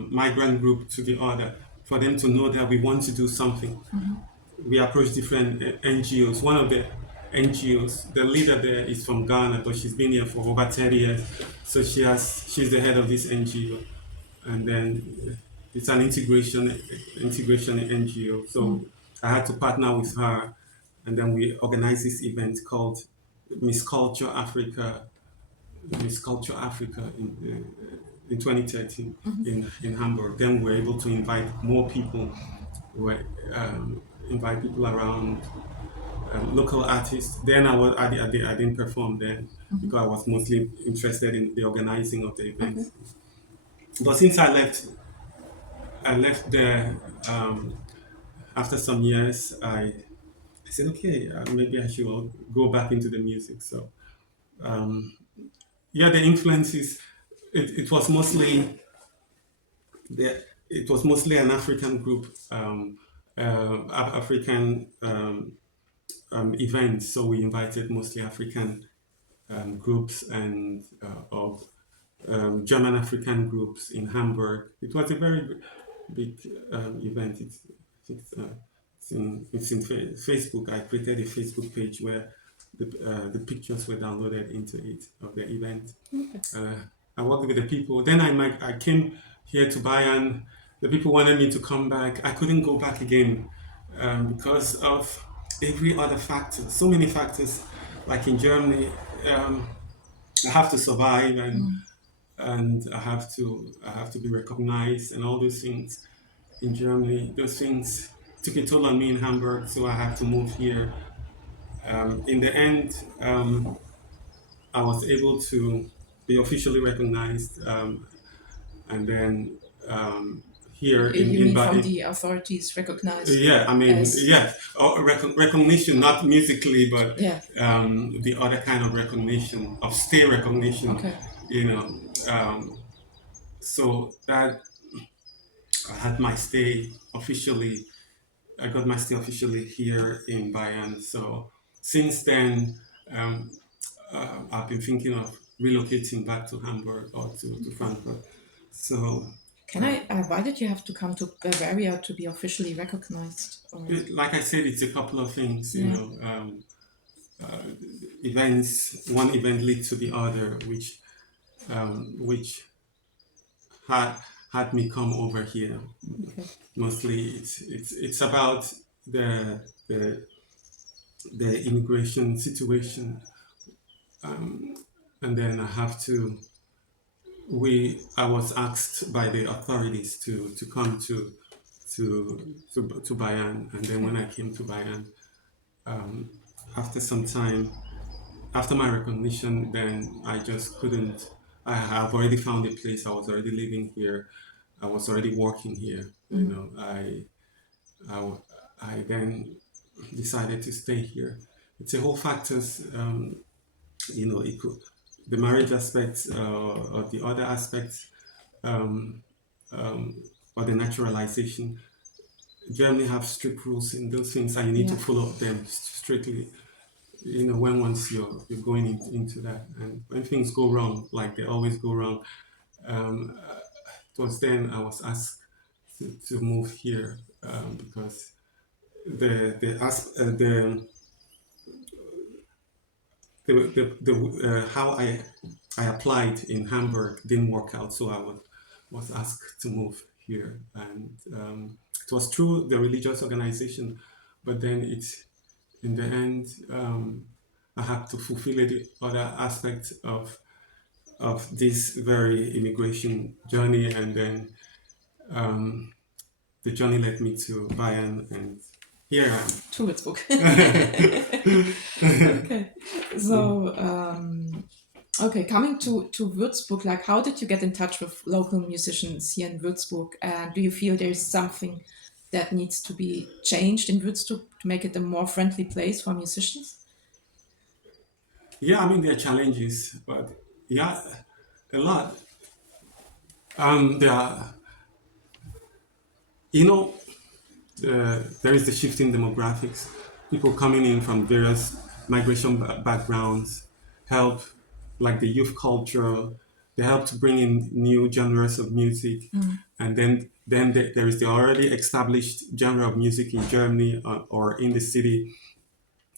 migrant group to the other, for them to know that we want to do something. We approached different NGOs. One of the NGOs, the leader there is from Ghana, but she's been here for over 10 years. So she's the head of this NGO, and then it's an integration NGO. So I had to partner with her, and then we organized this event called Miss Culture Africa, in 2013 in Hamburg. Then we were able to invite more people. We were, invite people around, local artists. Then I didn't perform then because I was mostly interested in the organizing of the Okay. events. But since I left there, after some years. I said, okay, maybe I should go back into the music. So yeah, the influences. It was mostly it was mostly an African group, African event. So we invited mostly African groups and of German African groups in Hamburg. It was a very big event. It's it's in Facebook. I created a Facebook page where the pictures were downloaded into it of the event. Okay. Uh, I worked with the people. Then I came here to Bayern. The people wanted me to come back. I couldn't go back again because of every other factor. So many factors. Like in Germany, I have to survive and I have to be recognized and all those things in Germany. Those things took a toll on me in Hamburg, so I had to move here. In the end, I was able to be officially recognized, and then here You in mean from Bali. the authorities recognized Yeah, I mean, as, yeah, recognition, not musically, but yeah, the other kind of recognition, of stay recognition, okay. you know. So that I had my stay officially. I got my stay officially here in Bayern. So since then, um, I've been thinking of relocating back to Hamburg or to Frankfurt. So, Can I, why did you have to come to Bavaria to be officially recognized? Or, like I said, it's a couple of things, yeah, events, one event lead to the other, which had had me come over here. okay. Mostly, it's about the the the immigration situation, and then I was asked by the authorities to come to Bayan, and then when Okay. I came to Bayan, after some time, after my recognition, then I just couldn't. I have already found a place. I was already living here. I was already working here. I, I then decided to stay here. It's a whole factors. It could, the marriage aspects or the other aspects, um, or the naturalization. Germany have strict rules in those things, and you need to Yeah. follow them strictly. When once you're going into that, and when things go wrong, like they always go wrong, it was then I was asked to move here because the as the how I applied in Hamburg didn't work out, so I was asked to move here, and it was through the religious organization, but then in the end, I had to fulfill the other aspects of this very immigration journey, and then the journey led me to Bayern, and here I am. To Würzburg. Okay. So, okay, coming to Würzburg, like, how did you get in touch with local musicians here in Würzburg? And do you feel there's something that needs to be changed in Würzburg to make it a more friendly place for musicians? Yeah, I mean there are challenges, but yeah, a lot. There are, you know, there is the shifting demographics. People coming in from various migration backgrounds help, like the youth culture. They help to bring in new genres of music, and then there is the already established genre of music in Germany or in the city.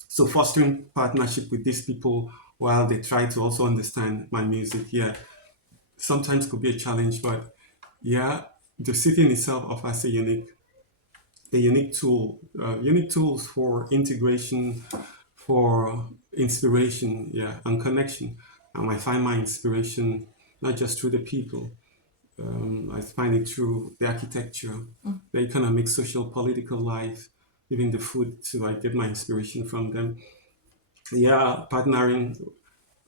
So fostering partnership with these people while they try to also understand my music, yeah, sometimes could be a challenge, but yeah, the city in itself offers unique tools for integration, for inspiration, yeah, and connection. And I find my inspiration not just through the people. I find it through the architecture, the economic, social, political life, even the food too. I get my inspiration from them. Yeah, partnering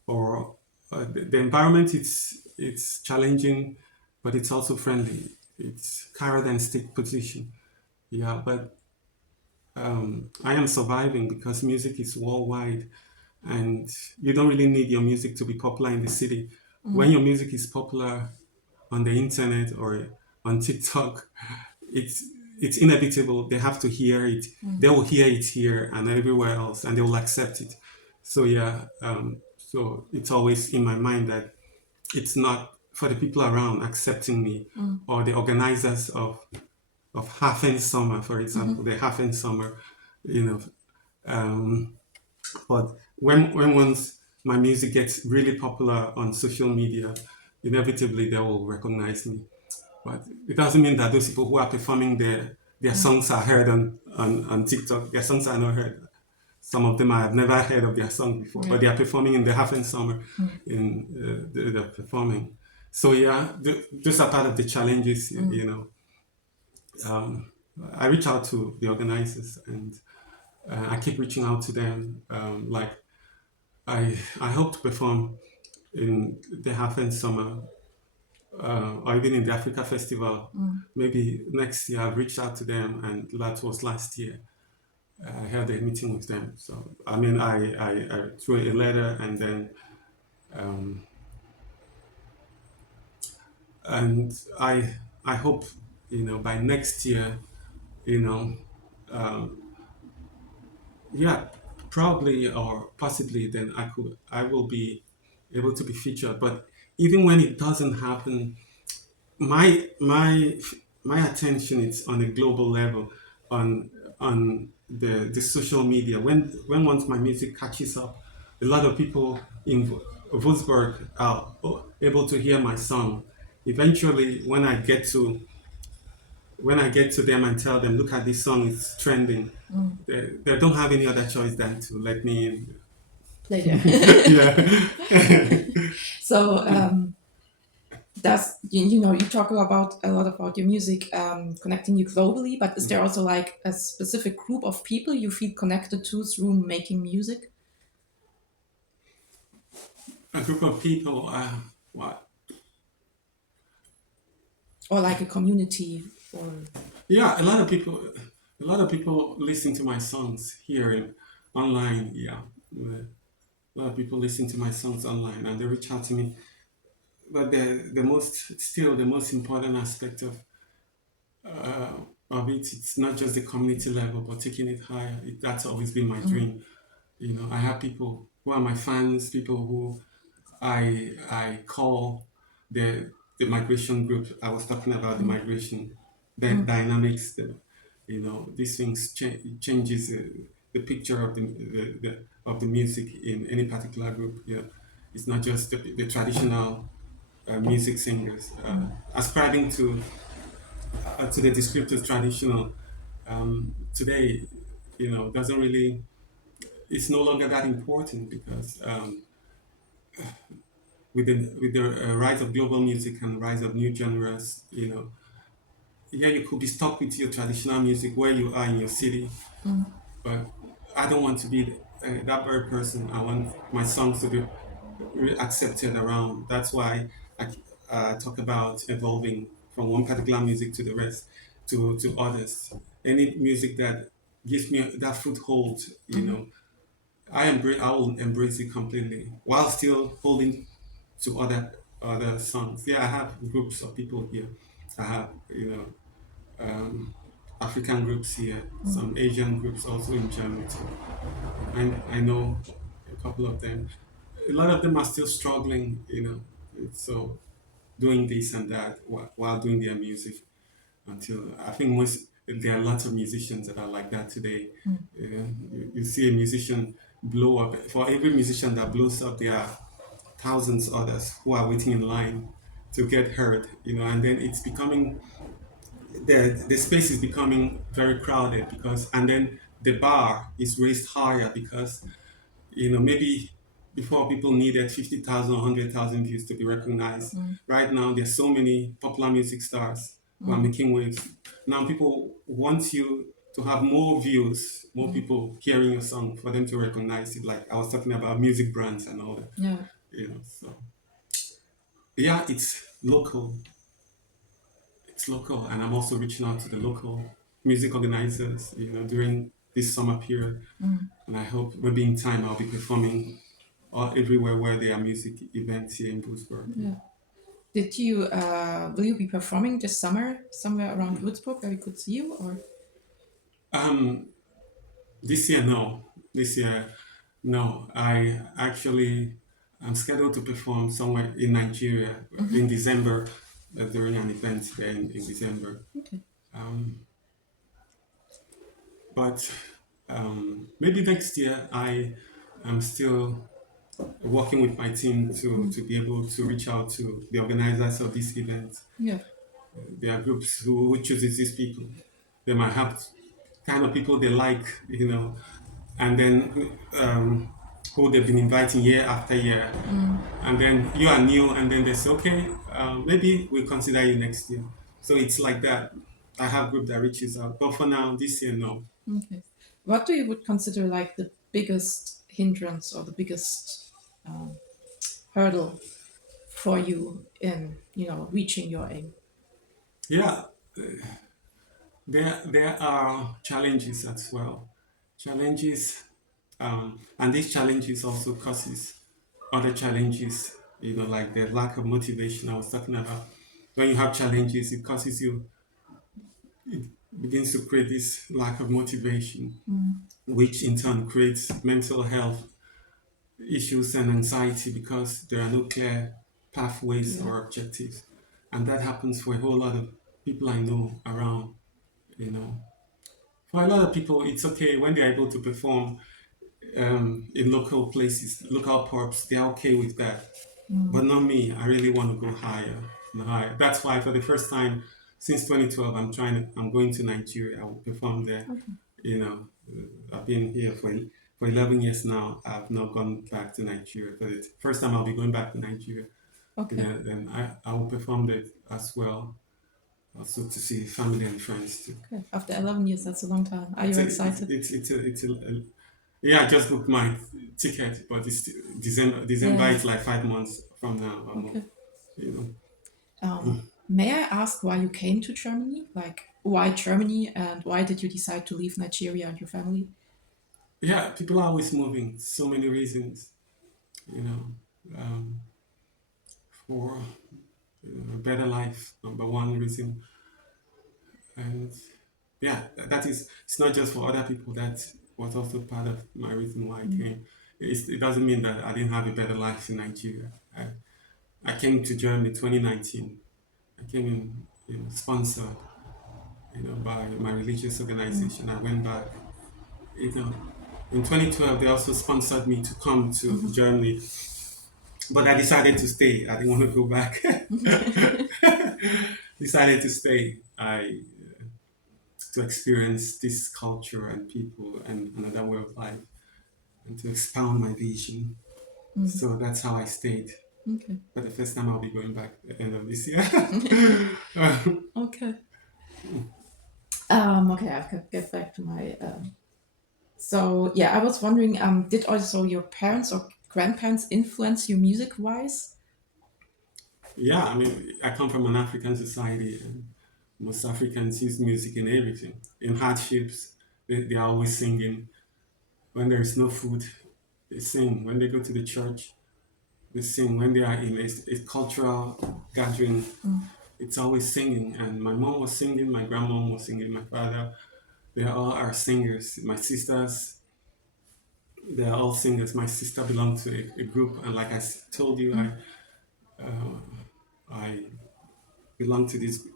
or the environment. It's challenging, but it's also friendly. It's carrot and stick position. Yeah, but I am surviving because music is worldwide, and you don't really need your music to be popular in the city. When your music is popular on the internet or on TikTok, it's it's inevitable. They have to hear it. They will hear it here and everywhere else, and they will accept it. So yeah, so it's always in my mind that it's not for the people around accepting me or the organizers of of Hafen Summer, for example, the Hafen Summer, you know. Um, but when once my music gets really popular on social media, inevitably they will recognize me. But it doesn't mean that those people who are performing their songs are heard on TikTok. Their songs are not heard. Some of them I have never heard of their song before, but Yeah. they are performing in the Hafen Summer. In they're performing. So yeah, those are part of the challenges. You know, um, I reach out to the organizers and I keep reaching out to them. Like I hope to perform in the Hafen Summer or even in the Africa Festival. Maybe next year. I've reached out to them, and that was last year. I had a meeting with them. So I mean, I threw a letter, and then um, and I hope by next year, you know, um, yeah, probably or possibly then I will be able to be featured. But even when it doesn't happen, my my my attention is on a global level, on the social media. When once my music catches up, a lot of people in Würzburg are able to hear my song. Eventually, when I get to them and tell them, look at this song, it's trending, they don't have any other choice than to let me in. Play there. Yeah. So does you talk about a lot about your music connecting you globally, but is there also like a specific group of people you feel connected to through making music, A group of people, what? or like a community, or Yeah, a lot of people listen to my songs here online. Yeah, a lot of people listen to my songs online, and they reach out to me. But the most important aspect of it, it's not just the community level, but taking it higher. That's always been my dream. I have people who are my fans, people who I call the migration group. I was talking about the migration, the dynamics. These things changes the picture of the music in any particular group. It's not just the traditional music singers ascribing to the descriptive traditional today. Doesn't really. It's no longer that important because with the rise of global music and rise of new genres, yeah, you could be stuck with your traditional music where you are in your city, but I don't want to be that very person. I want my songs to be accepted around. That's why I talk about evolving from one particular music to the rest, to others. Any music that gives me that foothold, I will embrace it completely while still holding to other songs. Yeah, I have groups of people here. I have African groups here, some Asian groups also in Germany too. And I know a couple of them. A lot of them are still struggling, so doing this and that while doing their music. Until I think there are lots of musicians that are like that today. You see a musician blow up. For every musician that blows up, there are thousands others who are waiting in line to get heard. And then it's becoming the space is becoming very crowded because, and then the bar is raised higher because maybe before people needed 50,000 or 100,000 views to be recognized. Right now, there's so many popular music stars who are making waves. Now, people want you to have more views, more people hearing your song for them to recognize it. Like I was talking about music brands and all that. yeah. So yeah, it's local, and I'm also reaching out to the local music organizers, during this summer period. And I hope maybe in time I'll be performing everywhere where there are music events here in Würzburg. Yeah. Will you be performing this summer somewhere around Würzburg where we could see you, or Um, this year, no. This year, no. I'm scheduled to perform somewhere in Nigeria in December during an event there in December. okay. Um, but maybe next year I am still working with my team to be able to reach out to the organizers of this event. Yeah. There are groups who chooses these people. They might have kind of people they like, and then who they've been inviting year after year. And then you are new, and then they say, okay, maybe we'll consider you next year. So it's like that. I have group that reaches out, but for now, this year, no. Okay. What do you would consider like the biggest hindrance or the biggest hurdle for you in reaching your aim? Yeah, there are challenges as well. Challenges, and these challenges also causes other challenges. Like the lack of motivation I was talking about. When you have challenges, it causes you begins to create this lack of motivation, which in turn creates mental health issues and anxiety because there are no clear pathways Yeah. or objectives. And that happens for a whole lot of people I know around, you know. For a lot of people, it's okay when they're able to perform in local places, local pubs, they're okay with that. But not me. I really want to go higher and higher. That's why for the first time since 2012, I'm going to Nigeria. I will perform there. I've been here for 11 years now. I've not gone back to Nigeria. For the first time I'll be going back to Nigeria. Okay. Then I will perform there as well. Also to see family and friends too. Okay. After 11 years, that's a long time. Are It's you a, excited? yeah, I just booked my ticket, but it's December. December Yeah. is like 5 months from now or more. Okay. You know. May I ask why you came to Germany? Like, why Germany and why did you decide to leave Nigeria and your family? Yeah, people are always moving. So many reasons, you know, um, for a better life. Number one reason, and yeah, that is. It's not just for other people. That was also part of my reason why I came. It doesn't mean that I didn't have a better life in Nigeria. I came to Germany 2019. I came in, sponsored, by my religious organization. I went back, you know. In 2012, they also sponsored me to come to Germany, but I decided to stay. I didn't want to go back. Decided to stay. I to experience this culture and people and another way of life, and to expound my vision. So that's how I stayed. Okay. For the first time, I'll be going back at the end of this year. Okay. Okay, I could get back to my. So yeah, I was wondering, did also your parents or grandparents influence you music wise? Yeah, I mean, I come from an African society, and most Africans use music in everything. In hardships, they are always singing. When there is no food, they sing. When they go to the church, they sing. When they are in a cultural gathering, it's always singing. And my mom was singing, my grandmom was singing, my father, they all are singers. My sisters, they are all singers. My sister belonged to a group, and like told you, I belong to this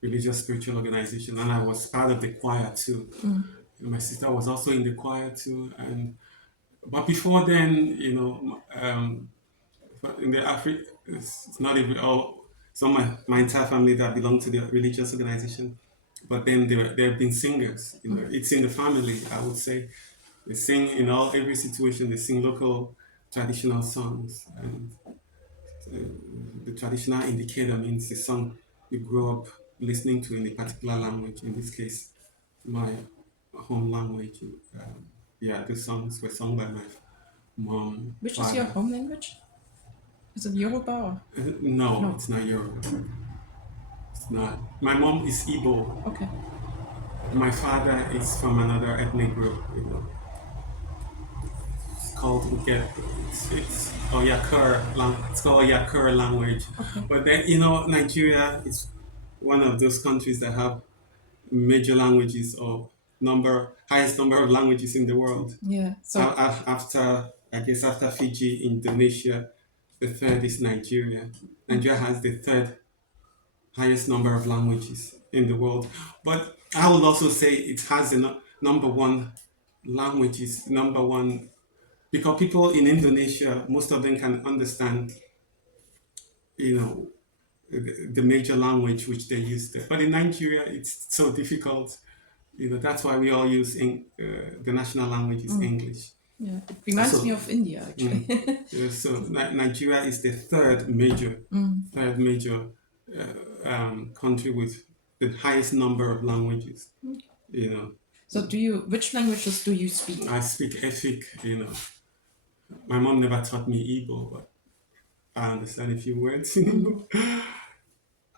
religious spiritual organization, and I was part of the choir too. And my sister was also in the choir too, and but before then, in the Afri, it's not even all. Some my entire family that belong to the religious organization, but then they've been singers. It's in the family. I would say they sing in every situation. They sing local traditional songs, and the traditional indicator means the song you grew up listening to in a particular language. In this case, my home language. Yeah, the songs were sung by my mom, Which is your father. home language? Is it Yoruba or No, no? it's not Yoruba. It's not. My mom is Igbo. Okay. My father is from another ethnic group. It's called Uget. It's It's called Yakura language. Okay. But then Nigeria is one of those countries that have major languages or highest number of languages in the world. Yeah. So After I guess after Fiji, Indonesia, the third is Nigeria. Nigeria has the third highest number of languages in the world. But I would also say it has the number one languages, number one, because people in Indonesia, most of them can understand, you know, the major language which they use there. But in Nigeria, it's so difficult. That's why we all use the national language is English. Yeah, it reminds me So, of India actually. Nigeria is the third major country with the highest number of languages. You know, So which languages do you speak? I speak Efik. My mom never taught me Igbo, but I understand a few words in Igbo,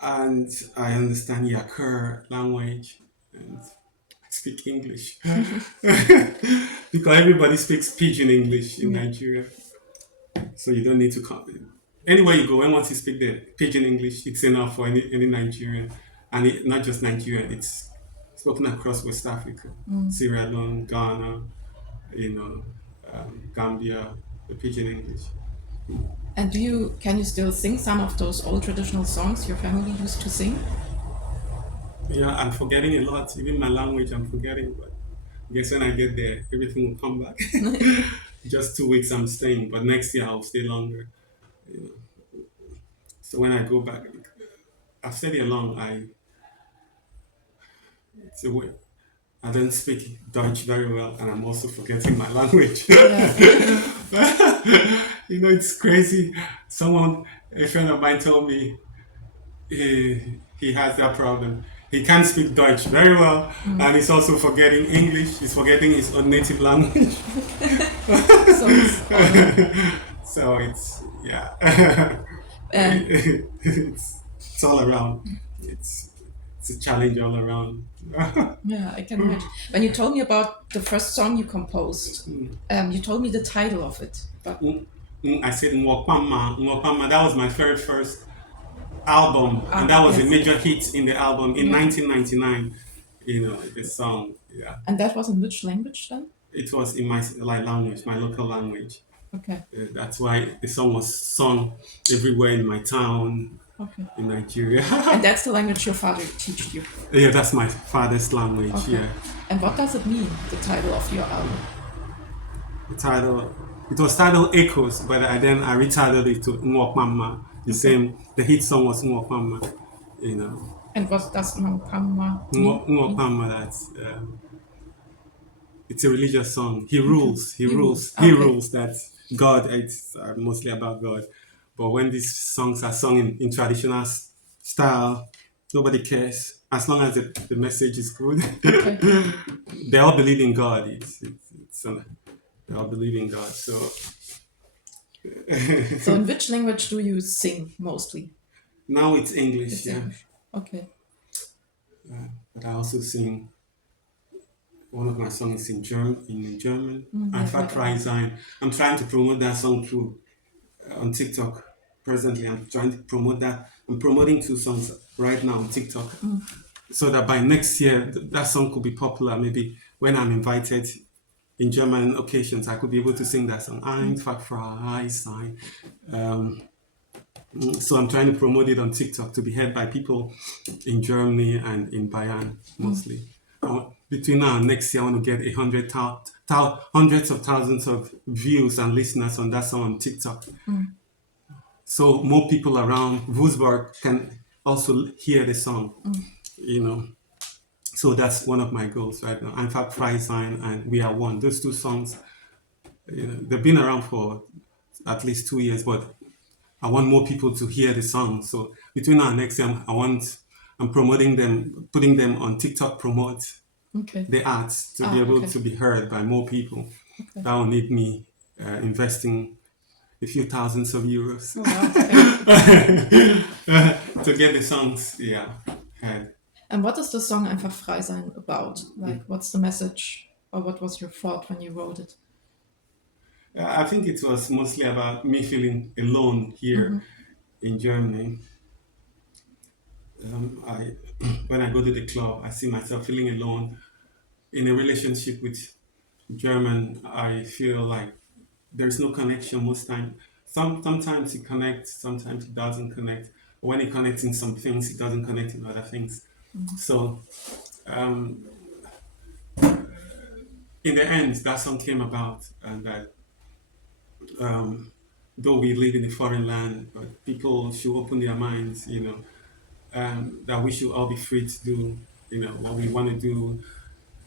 and I understand Yakur language, and I speak English because everybody speaks Pidgin English in Yeah. Nigeria. So you don't need to come. Anywhere you go, when once you speak the Pidgin English, it's enough for any Nigerian, and not just Nigerian. It's spoken across West Africa, Sierra Leone, Ghana, you know, Gambia, the Pidgin English. And can you still sing some of those old traditional songs your family used to sing? Yeah, I'm forgetting a lot. Even my language, I'm forgetting. But I guess when I get there, everything will come back. Just 2 weeks I'm staying, but next year I'll stay longer. You know. So when I go back, I've stayed here long. It's a way. I don't speak Dutch very well, and I'm also forgetting my language. Yeah. It's crazy. A friend of mine told me he has that problem. He can't speak Dutch very well, and he's also forgetting English. He's forgetting his own native language. So it's So it's yeah, and it's all around. It's a challenge all around. yeah, I can imagine. When you told me about the first song you composed, you told me the title of it, but I said Nwokpama. Nwokpama. That was my very first album, and that was a yes. major hit in the album in Yeah. 1999. The song. Yeah, And that was in which language then? it was in my language, my local language. Okay. That's why the song was sung everywhere in my town Okay. in Nigeria. And that's the language your father taught you. Yeah, that's my father's language. Okay. Yeah, And what does it mean, the title of your album? the title. It was titled Echoes, but I retitled it to Nwokpama. The hit song was Nwokpama. And what does Nampama mean? Nwokpama. It's a religious song. He rules. He He rules. rules. He Okay. rules. That God. It's mostly about God. But when these songs are sung in traditional style, nobody cares as long as the message is good. Okay. They all believe in God. They all believe in God. So So in which language do you sing mostly? now it's English. It's Yeah, English. Okay. but I also sing. One of my songs in German. Einfach frei sein. I'm trying to promote that song through on TikTok. Presently, I'm trying to promote that. I'm promoting 2 songs right now on TikTok, so that by next year that song could be popular. Maybe when I'm invited in German occasions, I could be able to sing that song. Einfach frei sein. So I'm trying to promote it on TikTok to be heard by people in Germany and in Bayern mostly. Between now and next year, I want to get hundreds of thousands of views and listeners on that song on TikTok. So more people around Würzburg can also hear the song. So that's one of my goals right now. Einfach frei sein and We Are One. Those 2 songs, they've been around for at least 2 years, but I want more people to hear the song. So between now and next year, I'm promoting them, putting them on TikTok, promote Okay. the arts to be able Okay. to be heard by more people. Okay. That will need me investing a few thousands of euros Oh, wow. Okay. to get the songs, heard. And what is the song Einfach frei sein about? Like, what's the message, or what was your thought when you wrote it? I think it was mostly about me feeling alone here in Germany. I when I go to the club, I see myself feeling alone in a relationship with German. I feel like there's no connection most time. Sometimes it connects, sometimes it doesn't connect. When it connects in some things, it doesn't connect in other things. So um, in the end, that song came about, and that though we live in a foreign land, but people should open their minds, that we should all be free to do, what we want to do,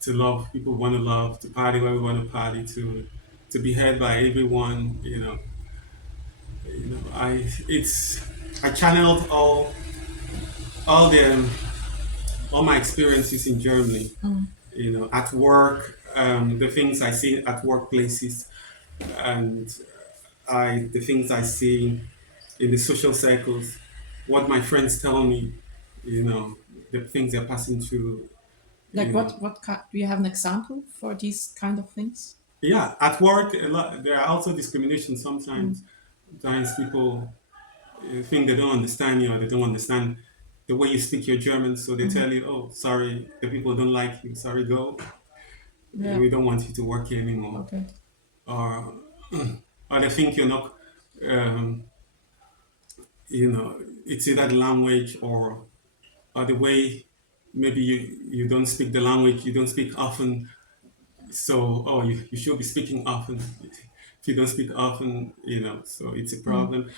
to love people we want to love, to party where we want to party, to be heard by everyone. I channeled all the all my experiences in Germany. At work, the things I see at workplaces, and the things I see in the social circles, what my friends tell me, you know, the things they're passing through, Like you know. do you have an example for these kind of things? Yeah, at work, there are also discrimination Mm. sometimes. Sometimes people think they don't understand you, or they don't understand the way you speak your German, so they Hmm. tell you, "Oh, sorry, the people don't like you. Sorry, go. Yeah. We don't want you to work here anymore." Okay. Or, or they think you're not, um, it's either the language or the way maybe you don't speak the language, you don't speak often. So, oh, you should be speaking often. If you don't speak often, so it's a Mm. problem.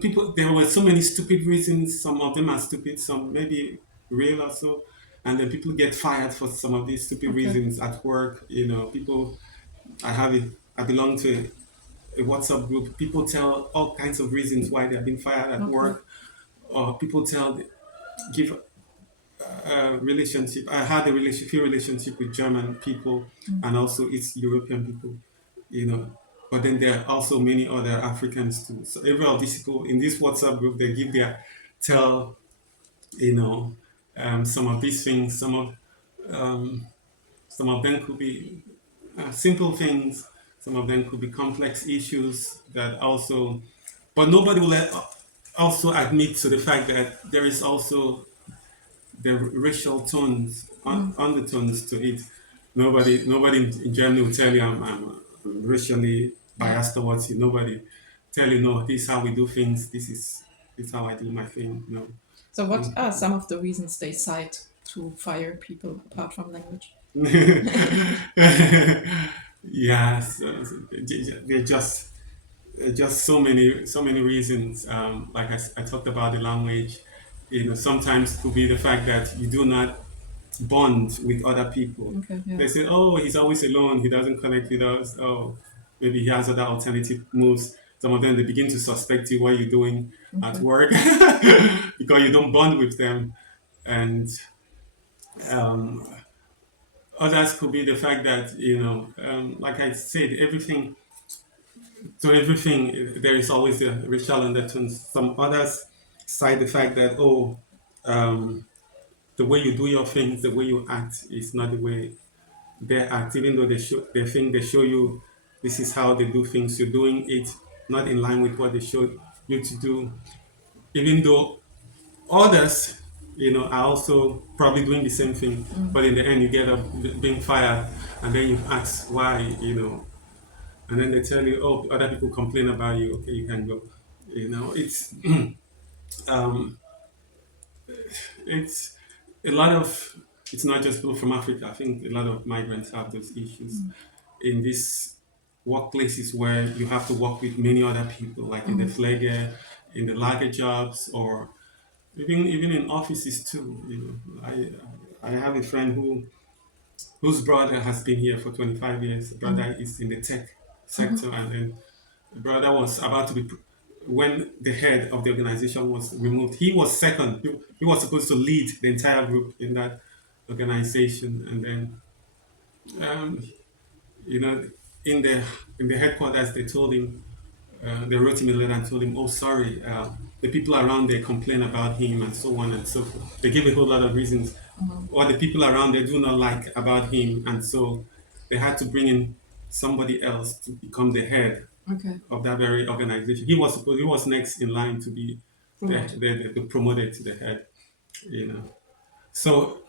People, there were so many stupid reasons. Some of them are stupid, some maybe real or so. And then people get fired for some of these stupid Okay. reasons at work. People, I belong to a WhatsApp group. People tell all kinds of reasons why they're being fired at Okay. work, or people give relationship. I had a few relationship with German people and also East European people, you know. But then there are also many other Africans too. So every of these people in this WhatsApp group, they give their tell, you know, some of these things. Some of them could be simple things. Some of them could be complex issues that also, but nobody will also admit to the fact that there is also the racial tones, Mm. undertones to it. Nobody in Germany will tell you I'm racially Yeah. biased towards you. Nobody tell you no. This is how we do things. This is how I do my thing. No. So, what Mm. are some of the reasons they cite to fire people apart from language? Yes, they're just so many reasons. Like I talked about the language. Sometimes it could be the fact that you do not bond with other people. Okay. Yeah. They say, "Oh, he's always alone. He doesn't connect with us. Oh, maybe he has other alternative moves." Some of them they begin to suspect you what you're doing at Okay. work because you don't bond with them, and um, others could be the fact that like I said, everything. So everything there is always a racial undertones. Some others cite the fact that um, the way you do your things, the way you act is not the way they act, even though they show you this is how they do things. You're doing it not in line with what they showed you to do. Even though others, are also probably doing the same thing, but in the end you get up being fired, and then you ask why, and then they tell you, oh, other people complain about you. Okay, you can go. It's um, it's a lot of. It's not just people from Africa. I think a lot of migrants have those issues in these workplaces where you have to work with many other people, like in the Mm-hmm. flagger, in the lager jobs, or even in offices too. I have a friend whose brother has been here for 25 years. The brother is in the tech Mm-hmm. sector, and then the brother was about to be when the head of the organization was removed. He was second. He was supposed to lead the entire group in that organization, and then um, you know, in the headquarters, they told him, they wrote him a letter and told him, "Oh, sorry, the people around there complain about him and so on and so forth." They gave a whole lot of reasons what the people around there do not like about him, and so they had to bring in somebody else to become the head Okay. of that very organization. He was next in line to be Remote. the promoted to the head. So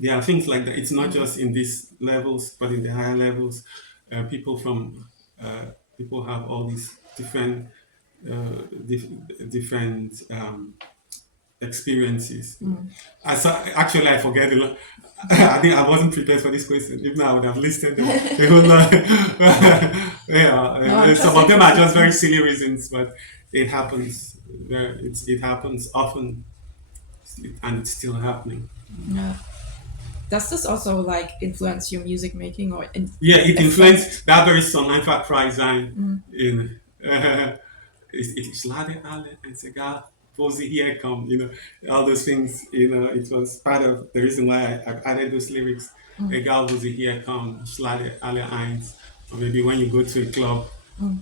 there are things like that. It's not Okay. just in these levels, but in the higher levels, people from people have all these different experiences. Mm. I saw, actually, I forget a lot. I think I wasn't prepared for this question. If not, I would have listed them. They would not. Yeah, No, I'm some just of them are interested. just very silly reasons, but it happens. It happens often, and it's still happening. Yeah. Does this also like influence your music making or Yeah, it affect? influenced that very song. Einfach frei sein Mm. in. Ich lade alle egal wo sie herkommen, all those things, it was part of the reason why I added those lyrics. Mm. Egal wo sie herkommen, ich lade alle eins. Or maybe when you go to a club Mm.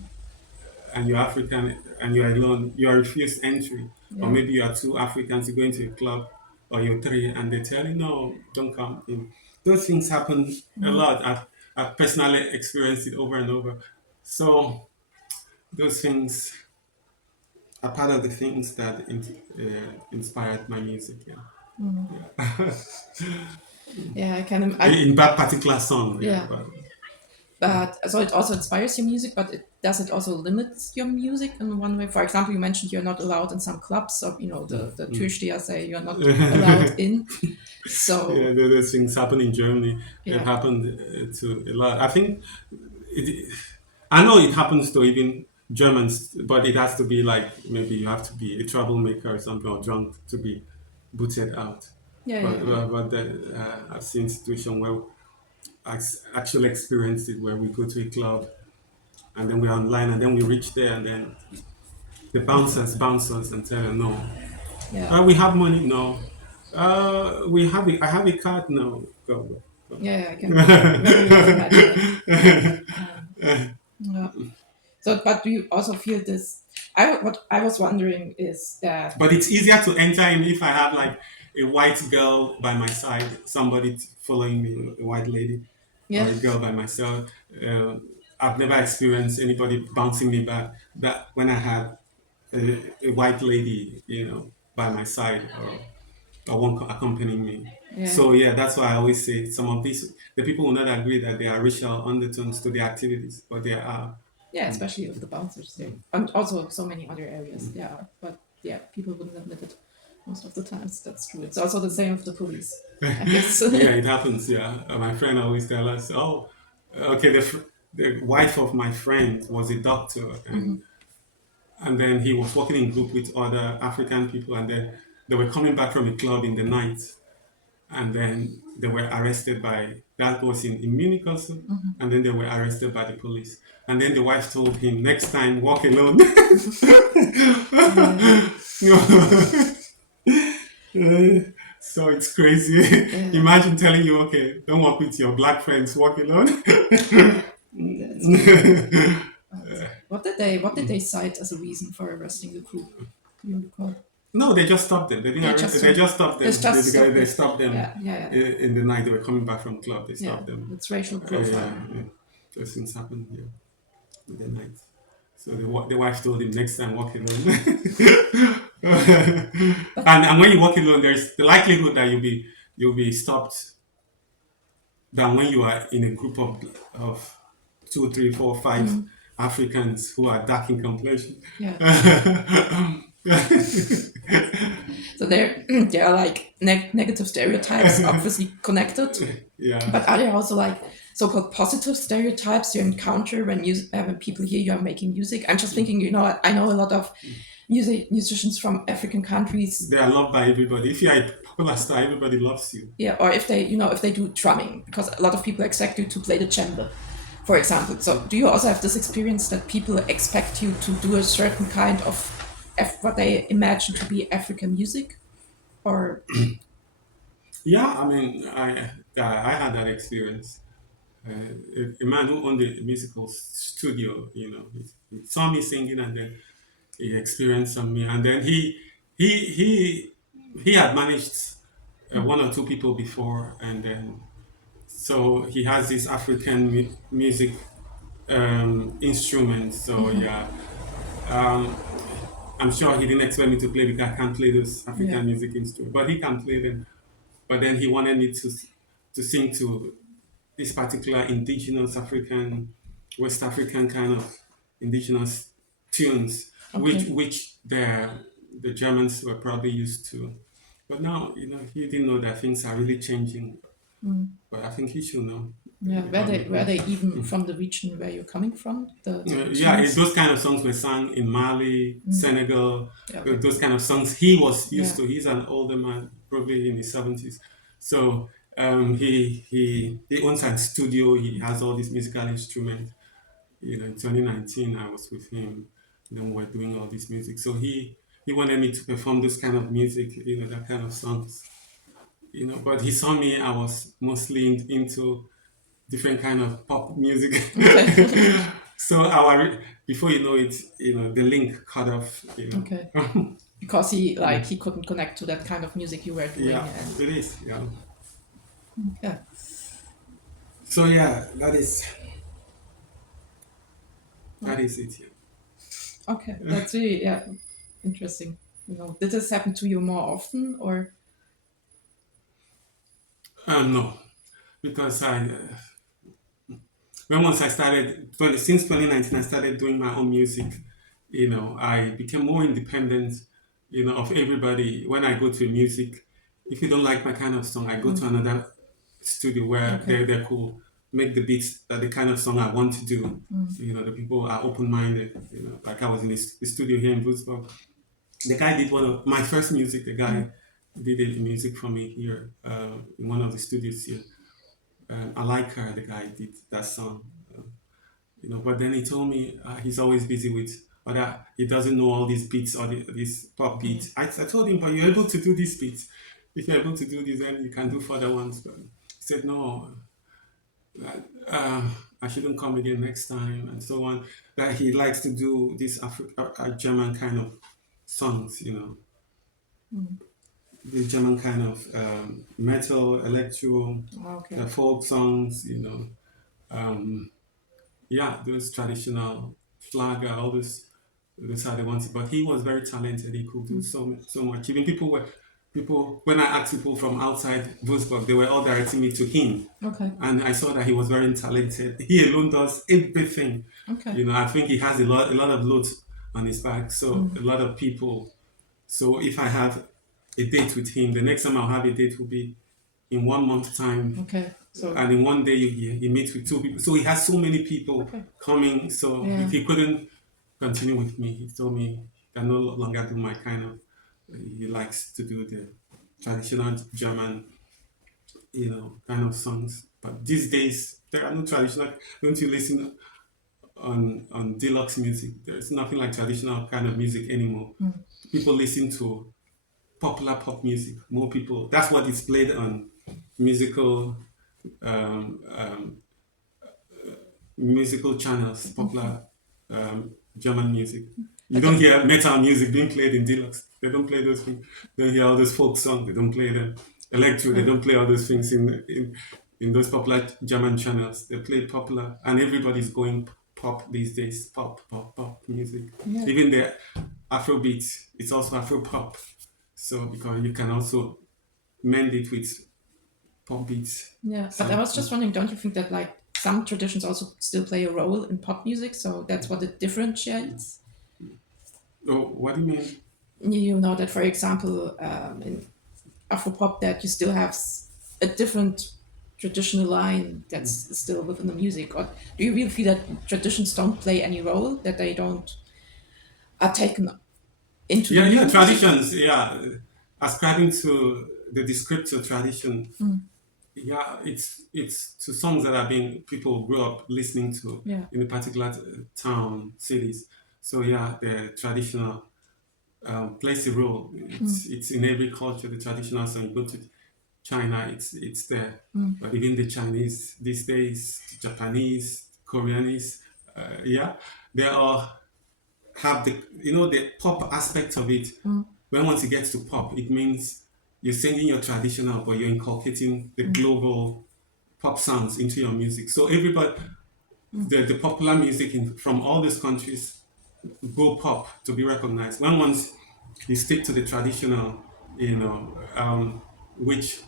and you're African and you're alone, you are refused entry. Or Yeah. maybe you are two Africans, you go into a club, or you're three, and they tell you, no, don't come in. Those things happen a Mm. lot. I've personally experienced it over and over. So those things are part of the things that inspired my music. Yeah, Mm. yeah. Yeah, I can. In that particular song, yeah. Yeah, but so it also inspires your music, but does it also limits your music in one way? For example, you mentioned you're not allowed in some clubs, so the Türsteher say you're not allowed in. Yeah, So those things happen in Germany. They've yeah, happened to a lot. I think it, I know it happens to even Germans, but it has to be like maybe you have to be a troublemaker or something or drunk to be booted out. yeah, But yeah, yeah. I've seen situation where actually experienced it where we go to a club and then we're online and then we reach there and then the bouncers bounce us and tell you no. Yeah, We have money, no. I have a card, no. Go, go. yeah, yeah, I can very well imagine it. Yeah. So, but do you also feel this? What I was wondering is that But it's easier to enter in if I have like a white girl by my side, somebody following me, a white lady, or yeah, a girl by myself. Uh, I've never experienced anybody bouncing me back. That when I had a white lady, by my side, or one accompanying me. yeah, So yeah, that's why I always say some of these the people will not agree that there are racial undertones to the activities, but there are. yeah, especially with the bouncers there, and also so many other areas there are. But yeah, people wouldn't admit it most of the times. That's true. It's also the same with the police, I guess. Yeah, it happens. Yeah, my friend always tell us, "Oh, okay." The wife of my friend was a doctor, and then he was working in group with other African people, and then they were coming back from a club in the night, and then they were arrested by that was in Munich also, and then they were arrested by the police, and then the wife told him, "Next time, walk alone." Yeah, So it's crazy. yeah, Imagine telling you, okay, don't walk with your black friends, walk alone. that's crazy. But what did they cite as a reason for arresting the crew? Do you recall? No, they just stopped them. They didn't They arrest. just They just stopped them. just stopped They it. stopped them Yeah, yeah, yeah, in the night. They were coming back from club. They yeah. stopped them. It's racial Yeah, profiling. yeah. Those things happened. Yeah, in the night. So the wife told him next time walk alone. And when you walk alone, there's the likelihood that you'll be stopped than when you are in a group of two, three, four, five Africans who are dark in complexion. Yeah. So there are like negative stereotypes obviously connected, Yeah. but are there also like so-called positive stereotypes you encounter when people hear you are making music? I'm just thinking, I know a lot of musicians from African countries. They are loved by everybody. If you are a popular star, everybody loves you. Yeah, or if they do drumming, because a lot of people expect you to play the djembe, for example. So do you also have this experience that people expect you to do a certain kind of what they imagine to be African music? Or Yeah, I mean, I had that experience. A man who owned a musical studio, he saw me singing, and then he experienced some me, and then he he he had managed one or two people before, and then so he has this African music instruments. So yeah, um, I'm sure he didn't expect me to play because I can't play those yeah, African music instruments, but he can play them. But then he wanted me to sing to this particular indigenous African, West African kind of indigenous tunes, okay, which the Germans were probably used to. But now, he didn't know that things are really changing. But I think he should know. Yeah, He were probably they were do. they even from the region where you're coming from? The Yeah, tunes. those kind of songs were sung in Mali, Senegal, Yeah, okay. those kind of songs he was used Yeah. to. He's an older man, probably in his 70s. So he owns a studio. He has all these musical instruments. In 2019, I was with him. Then we were doing all this music. So he wanted me to perform this kind of music, that kind of songs. But he saw me. I was mostly into different kind of pop music. Okay. So before you know it, the link cut off. Okay. Because he couldn't connect to that kind of music you were doing, Yeah, and it is. Yeah. yeah. So yeah, that is it. Yeah. Okay, that's really, yeah, interesting. Did this happen to you more often, or No, because once I started, since 2019, I started doing my own music. I became more independent, of everybody. When I go to music, if you don't like my kind of song, I go to another studio where okay? they could make the beats that the kind of song I want to do. The people are open-minded. Like I was in the studio here in Würzburg. The guy did one of my first music. The guy did the music for me here in one of the studios here. I like her. The guy did that song. But then he told me he's always busy with other. He doesn't know all these beats or these pop beats. I told him, but you're able to do these beats. If you're able to do this, then you can do further ones. But he said no. Uh, I shouldn't come again next time, and so on. That he likes to do these German kind of songs. The German kind of metal, electro, Okay. folk songs. Yeah, those traditional Schlager, all this. That's how they want it. But he was very talented. He could do so much. Even people when I asked people from outside Würzburg, they were all directing me to him. Okay. And I saw that he was very talented. He alone does everything. Okay. I think he has a lot of load on his back. So a lot of people. So if I have a date with him, the next time I'll have a date will be in 1 month time. Okay. So And in one day he meets with two people. So he has so many people okay. coming. So Yeah. if he couldn't continue with me, he told me he can no longer do my kind of. He likes to do the traditional German, kind of songs. But these days there are no traditional. Don't you listen on deluxe music? There's nothing like traditional kind of music anymore. People listen to popular pop music. More people. That's what is played on musical um, um, musical channels, popular German music. You But don't hear metal music being played in deluxe. They don't play those things. They don't hear all those folk songs. They don't play them. Electro. They don't play all those things in those popular German channels. They play popular, and everybody's going pop these days. Pop, pop, pop music. yeah. Even the Afrobeat, it's also Afro pop. So because you can also mend it with pop beats. Yeah, but I So, was just wondering, don't you think that like some traditions also still play a role in pop music? So that's what it differentiates. oh, what do you mean? You know that, for example, in Afropop, that you still have a different traditional line that's still within the music, or do you really feel that traditions don't play any role, that they don't are taken into the Yeah, new yeah, music? traditions. Yeah, ascribing to the descriptive tradition. Yeah, it's to songs that are being people grew up listening to Yeah. in a particular town, cities. So yeah, the traditional plays a role. It's in every culture. The traditional song. You go to China, it's there. But even the Chinese these days, the Japanese, Koreanese, yeah, they all have the pop aspect of it. When once it gets to pop, it means you're singing your traditional, but you're inculcating the global pop sounds into your music. So everybody, the popular music from all these countries go pop to be recognized. When once you stick to the traditional, which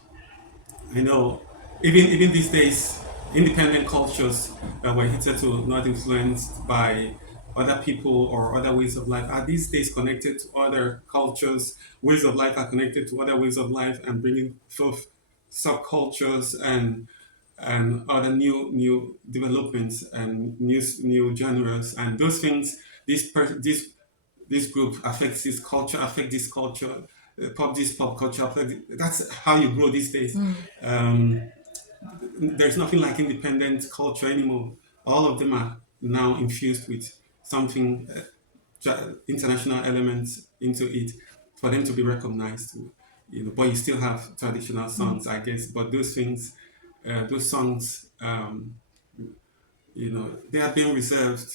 I know, even these days, independent cultures were hitherto not influenced by other people or other ways of life are these days connected to other cultures. Ways of life are connected to other ways of life and bringing forth subcultures and other new developments and new genres and those things. This group affects this culture, affect this culture, this pop culture. That's how you grow these days. Um, there's nothing like independent culture anymore. All of them are now infused with something international elements into it for them to be recognized. But you still have traditional songs, I guess. But those things, those songs, they are being reserved,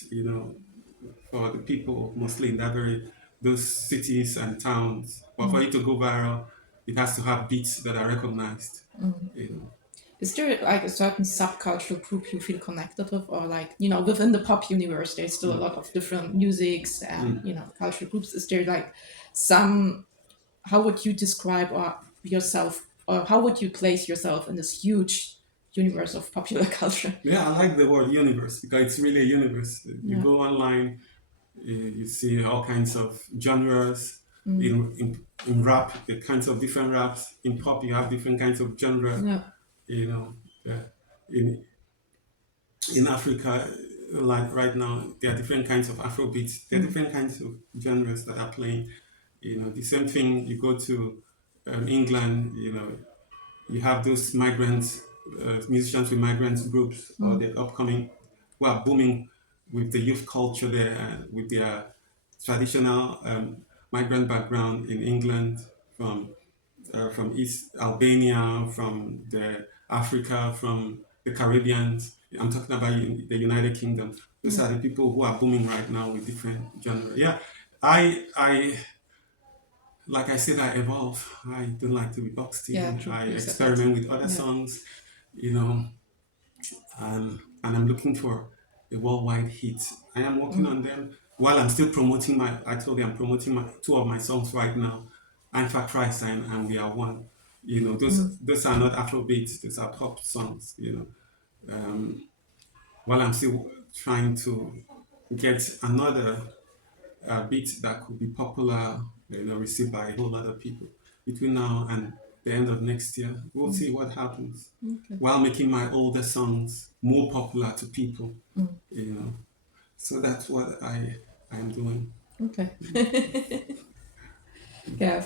for the people mostly in that very those cities and towns. But for it to go viral, it has to have beats that are recognized. You know. Is there like a certain subcultural group you feel connected with, or like within the pop universe, there's still a lot of different musics and cultural groups? Is there like some? How would you describe or yourself, or how would you place yourself in this huge universe of popular culture? Yeah, I like the word universe because it's really a universe. You Yeah. go online, you see all kinds of genres. In rap, the kinds of different raps. In pop, you have different kinds of genre. Yeah. You know, uh, in in Africa, like right now, there are different kinds of Afrobeats. There are different kinds of genres that are playing. The same thing. You go to England. You have those migrants, musicians with migrants groups, or the upcoming, who are booming with the youth culture there, with their traditional migrant background in England, from East Albania, from the Africa, from the Caribbean. I'm talking about the United Kingdom. Those are the people who are booming right now with different genres. Yeah, I like I said, I evolve. I don't like to be boxed Yeah, in. true. I You said that. experiment with other Yeah. songs, you know, and I'm looking for a worldwide hit. I am working on them while I'm still promoting I told you I'm promoting two of my songs right now, Antichrist and We Are One. Those are not Afrobeats, those are pop songs, while I'm still trying to get another beat that could be popular, received by a whole lot of people. Between now and the end of next year, we'll see what happens. Okay. While making my older songs more popular to people, you know. So that's what I am doing. Okay. Yeah,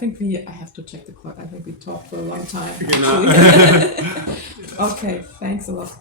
I have to check the clock. I think we talked for a long time, You actually. know. Okay, thanks a lot.